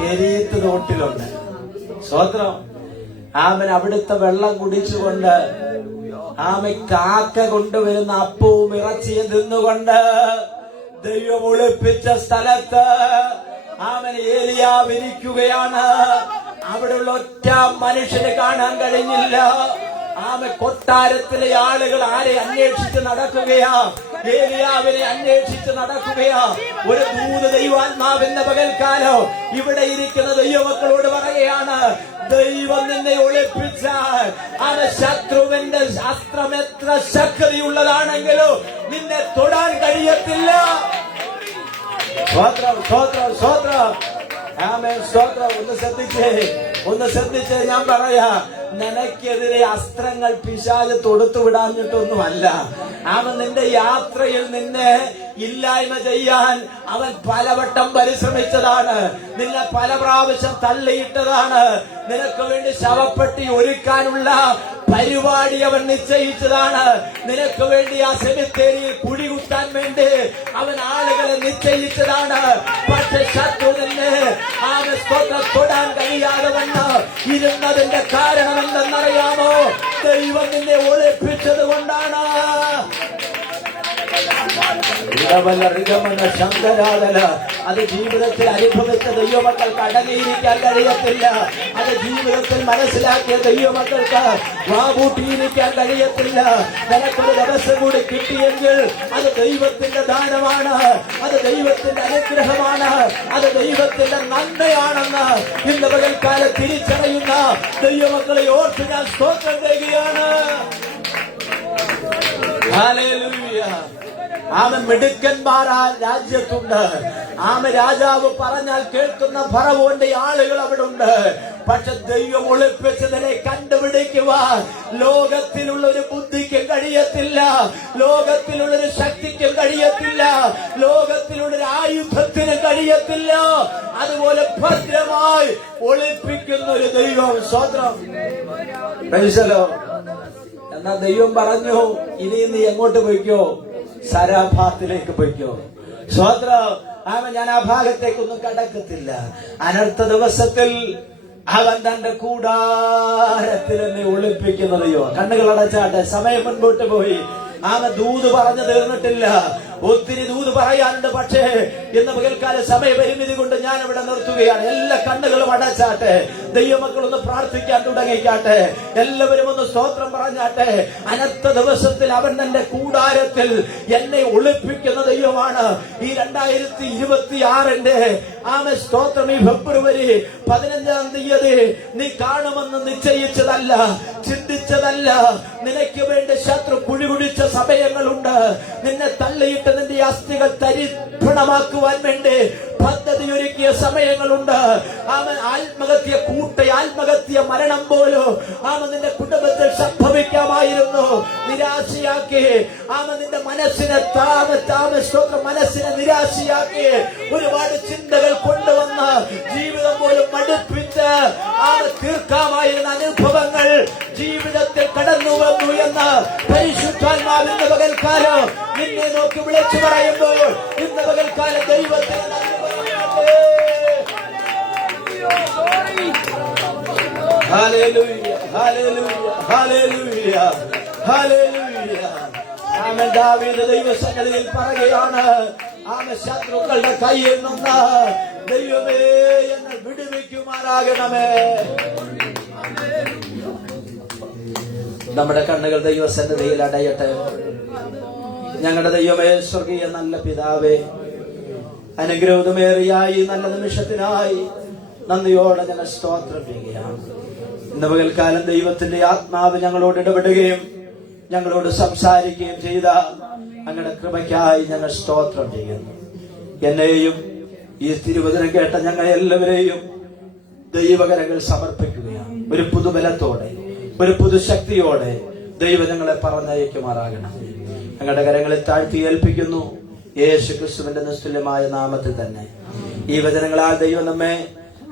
കെരീത്ത് തോട്ടിലുണ്ട്. സ്വത്രം. അവിടുത്തെ വെള്ളം കുടിച്ചുകൊണ്ട് കാക്ക കൊണ്ടുവരുന്ന അപ്പവും ഇറച്ചിയും തിന്നുകൊണ്ട് ദൈവം ഒളിപ്പിച്ച സ്ഥലത്ത് ഏലിയാവ് ഇരിക്കുകയാണ്. അവിടെയുള്ള ഒറ്റ മനുഷ്യന് കാണാൻ കഴിഞ്ഞില്ല. കൊട്ടാരത്തിലെ ആളുകൾ ആരെ അന്വേഷിച്ച് നടക്കുകയാ? ഏലിയാവിനെ അന്വേഷിച്ച് നടക്കുകയാ. ഒരു ദൂത ദൈവാത്മാവിന്റെ പകൽക്കാലോ ഇവിടെ ഇരിക്കുന്ന ദൈവമക്കളോട് പറയുകയാണ്, ദൈവം നിന്നെ ഒളിപ്പിച്ചാൽ ശത്രുവിന്റെ അസ്ത്രം എത്ര ശക്തിയുള്ളതാണെങ്കിലും നിന്നെ തൊടാൻ കഴിയത്തില്ല. സ്വോത്രം സ്വോത്രം സ്വോത്രം ആമേൻ സ്തോത്രം. ഒന്ന് ശ്രദ്ധിച്ചേ ഞാൻ പറയാ, നിനക്കെതിരെ അസ്ത്രങ്ങൾ പിശാച് തൊടുത്തു വിടാഞ്ഞിട്ടൊന്നുമല്ല. അവൻ നിന്റെ യാത്രയിൽ നിന്നെ ഇല്ലായ്മ ചെയ്യാൻ അവൻ പലവട്ടം പരിശ്രമിച്ചതാണ്. നിന്നെ പല പ്രാവശ്യം തള്ളിയിട്ടതാണ്. നിനക്ക് വേണ്ടി ശവപ്പെട്ടി ഒരുക്കാനുള്ള പരിപാടി അവൻ നിശ്ചയിച്ചതാണ്. നിനക്ക് വേണ്ടി ആ സെമിത്തേരിയിൽ കുഴികുത്താൻ വേണ്ടി അവൻ ആളുകളെ നിശ്ചയിച്ചതാണ്. പക്ഷെ ശത്രു നിന്നെ തൊടാൻ കഴിയാതെ വന്ന് ഇരുന്നതിന്റെ കാരണം എന്തെന്നറിയാമോ? ദൈവം നിന്നെ ഒളിപ്പിച്ചത് കൊണ്ടാണ്. അത് ജീവിതത്തിൽ അനുഭവിച്ച ദൈവമക്കൾക്ക് അടങ്ങിയിരിക്കാൻ കഴിയത്തില്ല. അത് ജീവിതത്തിൽ മനസ്സിലാക്കിയ ദൈവമക്കൾക്ക് വാകൂട്ടിയിരിക്കാൻ കഴിയത്തില്ല. നിനക്കൊരു ദിവസം കൂടി കിട്ടിയെങ്കിൽ അത് ദൈവത്തിന്റെ ദാനമാണ്, അത് ദൈവത്തിന്റെ അനുഗ്രഹമാണ്, അത് ദൈവത്തിന്റെ നന്മയാണെന്ന് ഇന്ന് പകൽക്കാലം തിരിച്ചറിയുന്ന ദൈവമക്കളെ ഓർത്ത് ഞാൻ സ്തോത്രം ചെയ്യുകയാണ്. ഹല്ലേലൂയ. ആമൻ മിടുക്കന്മാരാ രാജ്യത്തുണ്ട്. രാജാവ് പറഞ്ഞാൽ കേൾക്കുന്ന ഫറവോന്റെ ആളുകൾ അവിടെ ഉണ്ട്. പക്ഷെ ദൈവം ഒളിപ്പിച്ചതിനെ കണ്ടുപിടിക്കുവാൻ ലോകത്തിലുള്ള ഒരു ബുദ്ധിക്കും കഴിയത്തില്ല, ലോകത്തിലുള്ള ഒരു ശക്തിക്കും കഴിയത്തില്ല, ലോകത്തിലുള്ള ഒരു ആയുധത്തിനും കഴിയത്തില്ല. അതുപോലെ ഭദ്രമായി ഒളിപ്പിക്കുന്ന ഒരു ദൈവം. സ്വോത്രം. എന്നാ ദൈവം പറഞ്ഞു, ഇനി നീ എങ്ങോട്ട് പോയിക്കോ? സരാഫാത്തിലേക്ക് പോയിക്കോ. സ്വോത്രം. ഞാൻ ആ ഭാഗത്തേക്കൊന്നും കടക്കത്തില്ല. അനർത്ഥ ദിവസത്തിൽ അവൻ തന്റെ കൂടാരത്തിൽ എന്നെ ഒളിപ്പിക്കുന്നതയോ. കണ്ണുകൾ അടച്ചാട്ടെ, സമയം മുൻപോട്ട് പോയി. ദൂത് പറഞ്ഞു തീർന്നിട്ടില്ല. ഒത്തിരി ദൂത് പറയാനുണ്ട്. പക്ഷേ ഇന്ന് പകൽക്കാല സമയപരിമിതി കൊണ്ട് ഞാൻ ഇവിടെ നിർത്തുകയാണ്. എല്ലാ കണ്ണുകളും അടച്ചാട്ടെ. ദൈവമക്കളൊന്ന് പ്രാർത്ഥിക്കാൻ തുടങ്ങിക്കാട്ടെ. എല്ലാവരും ഒന്ന് സ്തോത്രം പറഞ്ഞാട്ടെ. അനർത്ഥ ദിവസത്തിൽ അവൻ തന്റെ കൂടാരത്തിൽ എന്നെ ഒളിപ്പിക്കുന്ന ദൈവമാണ്. ഈ 2026 സ്തോത്രം, ഈ ഫെബ്രുവരി 15 തീയതി നീ കാണുമെന്ന് നിശ്ചയിച്ചതല്ല, ചിന്തിച്ചതല്ല. നിനക്ക് വേണ്ടി ശത്രു കുഴികുടിച്ച സമയങ്ങളുണ്ട്. നിന്നെ തള്ളിയിട്ട് നിന്റെ അസ്ഥികൾ തരിപ്പണമാക്കുവാൻ വേണ്ടി പദ്ധതി ഒരുക്കിയ സമയങ്ങളുണ്ട്. ആത്മഹത്യ മരണം പോലും നിന്റെ കുടുംബത്തിൽ സംഭവിക്കാമായിരുന്നു. നിരാശയാക്കി നിന്റെ മനസ്സിനെ മനസ്സിനെ നിരാശയാക്കി ഒരുപാട് ചിന്തകൾ കൊണ്ടുവന്ന് ജീവിതം പോലും മടുപ്പിച്ച് തീർക്കാമായിരുന്ന അനുഭവങ്ങൾ ജീവിതത്തിൽ കടന്നു വന്നു എന്ന് പരിശുദ്ധാത്മാവിന്റെ പകൽക്കാലം നിന്നെ നോക്കി വിളിച്ചു പറയുമ്പോൾ ഇന്ന് പകൽക്കാലം ദൈവത്തിന് ഹല്ലേലൂയ, ഹല്ലേലൂയ, ഹല്ലേലൂയ, ഹല്ലേലൂയ. ദാവീദ് ദൈവസന്നിധിയിൽ പറയുകയാണ്, ശത്രുക്കളുടെ കയ്യിൽ നിന്ന് ദൈവമേ എന്നെ വിടുവിക്കുമാറാകണമേ. നമ്മുടെ കണ്ണുകൾ ദൈവസന്നിധിയിൽ അടയട്ടെ. ഞങ്ങളുടെ ദൈവമേ, സ്വർഗീയ നല്ല പിതാവേ, അനുഗ്രഹമേറിയ ഈ നല്ല നിമിഷത്തിനായി നന്ദിയോടെ ഞങ്ങൾ സ്തോത്രം ചെയ്യുകയാണ്. ഇന്ന് പകൽക്കാലം ദൈവത്തിന്റെ ആത്മാവ് ഞങ്ങളോട് ഇടപെടുകയും ഞങ്ങളോട് സംസാരിക്കുകയും ചെയ്ത അങ്ങയുടെ കൃപയ്ക്കായി ഞങ്ങൾ സ്തോത്രം ചെയ്യുന്നു. എന്നെയും ഈ തിരുവചനം കേട്ട ഞങ്ങൾ എല്ലാവരെയും ദൈവകരങ്ങൾ സമർപ്പിക്കുകയാണ്. ഒരു പുതുബലത്തോടെ, ഒരു പുതുശക്തിയോടെ ദൈവം ഞങ്ങളെ പറഞ്ഞയക്കുമാറാകണം. ഞങ്ങളുടെ കരങ്ങളിൽ താഴ്ത്തി ഏൽപ്പിക്കുന്നു. യേശു ക്രിസ്തുവിന്റെ നിസ്തുല്യമായ നാമത്തിൽ തന്നെ ഈ വചനങ്ങളാൽ ദൈവം നമ്മെ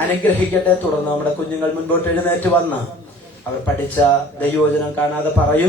അനുഗ്രഹിക്കട്ടെ. തുടർന്ന് നമ്മുടെ കുഞ്ഞുങ്ങൾ മുൻപോട്ട് എഴുന്നേറ്റ് വന്ന് അവർ പഠിച്ച ദൈവവചനം കാണാതെ പറയും.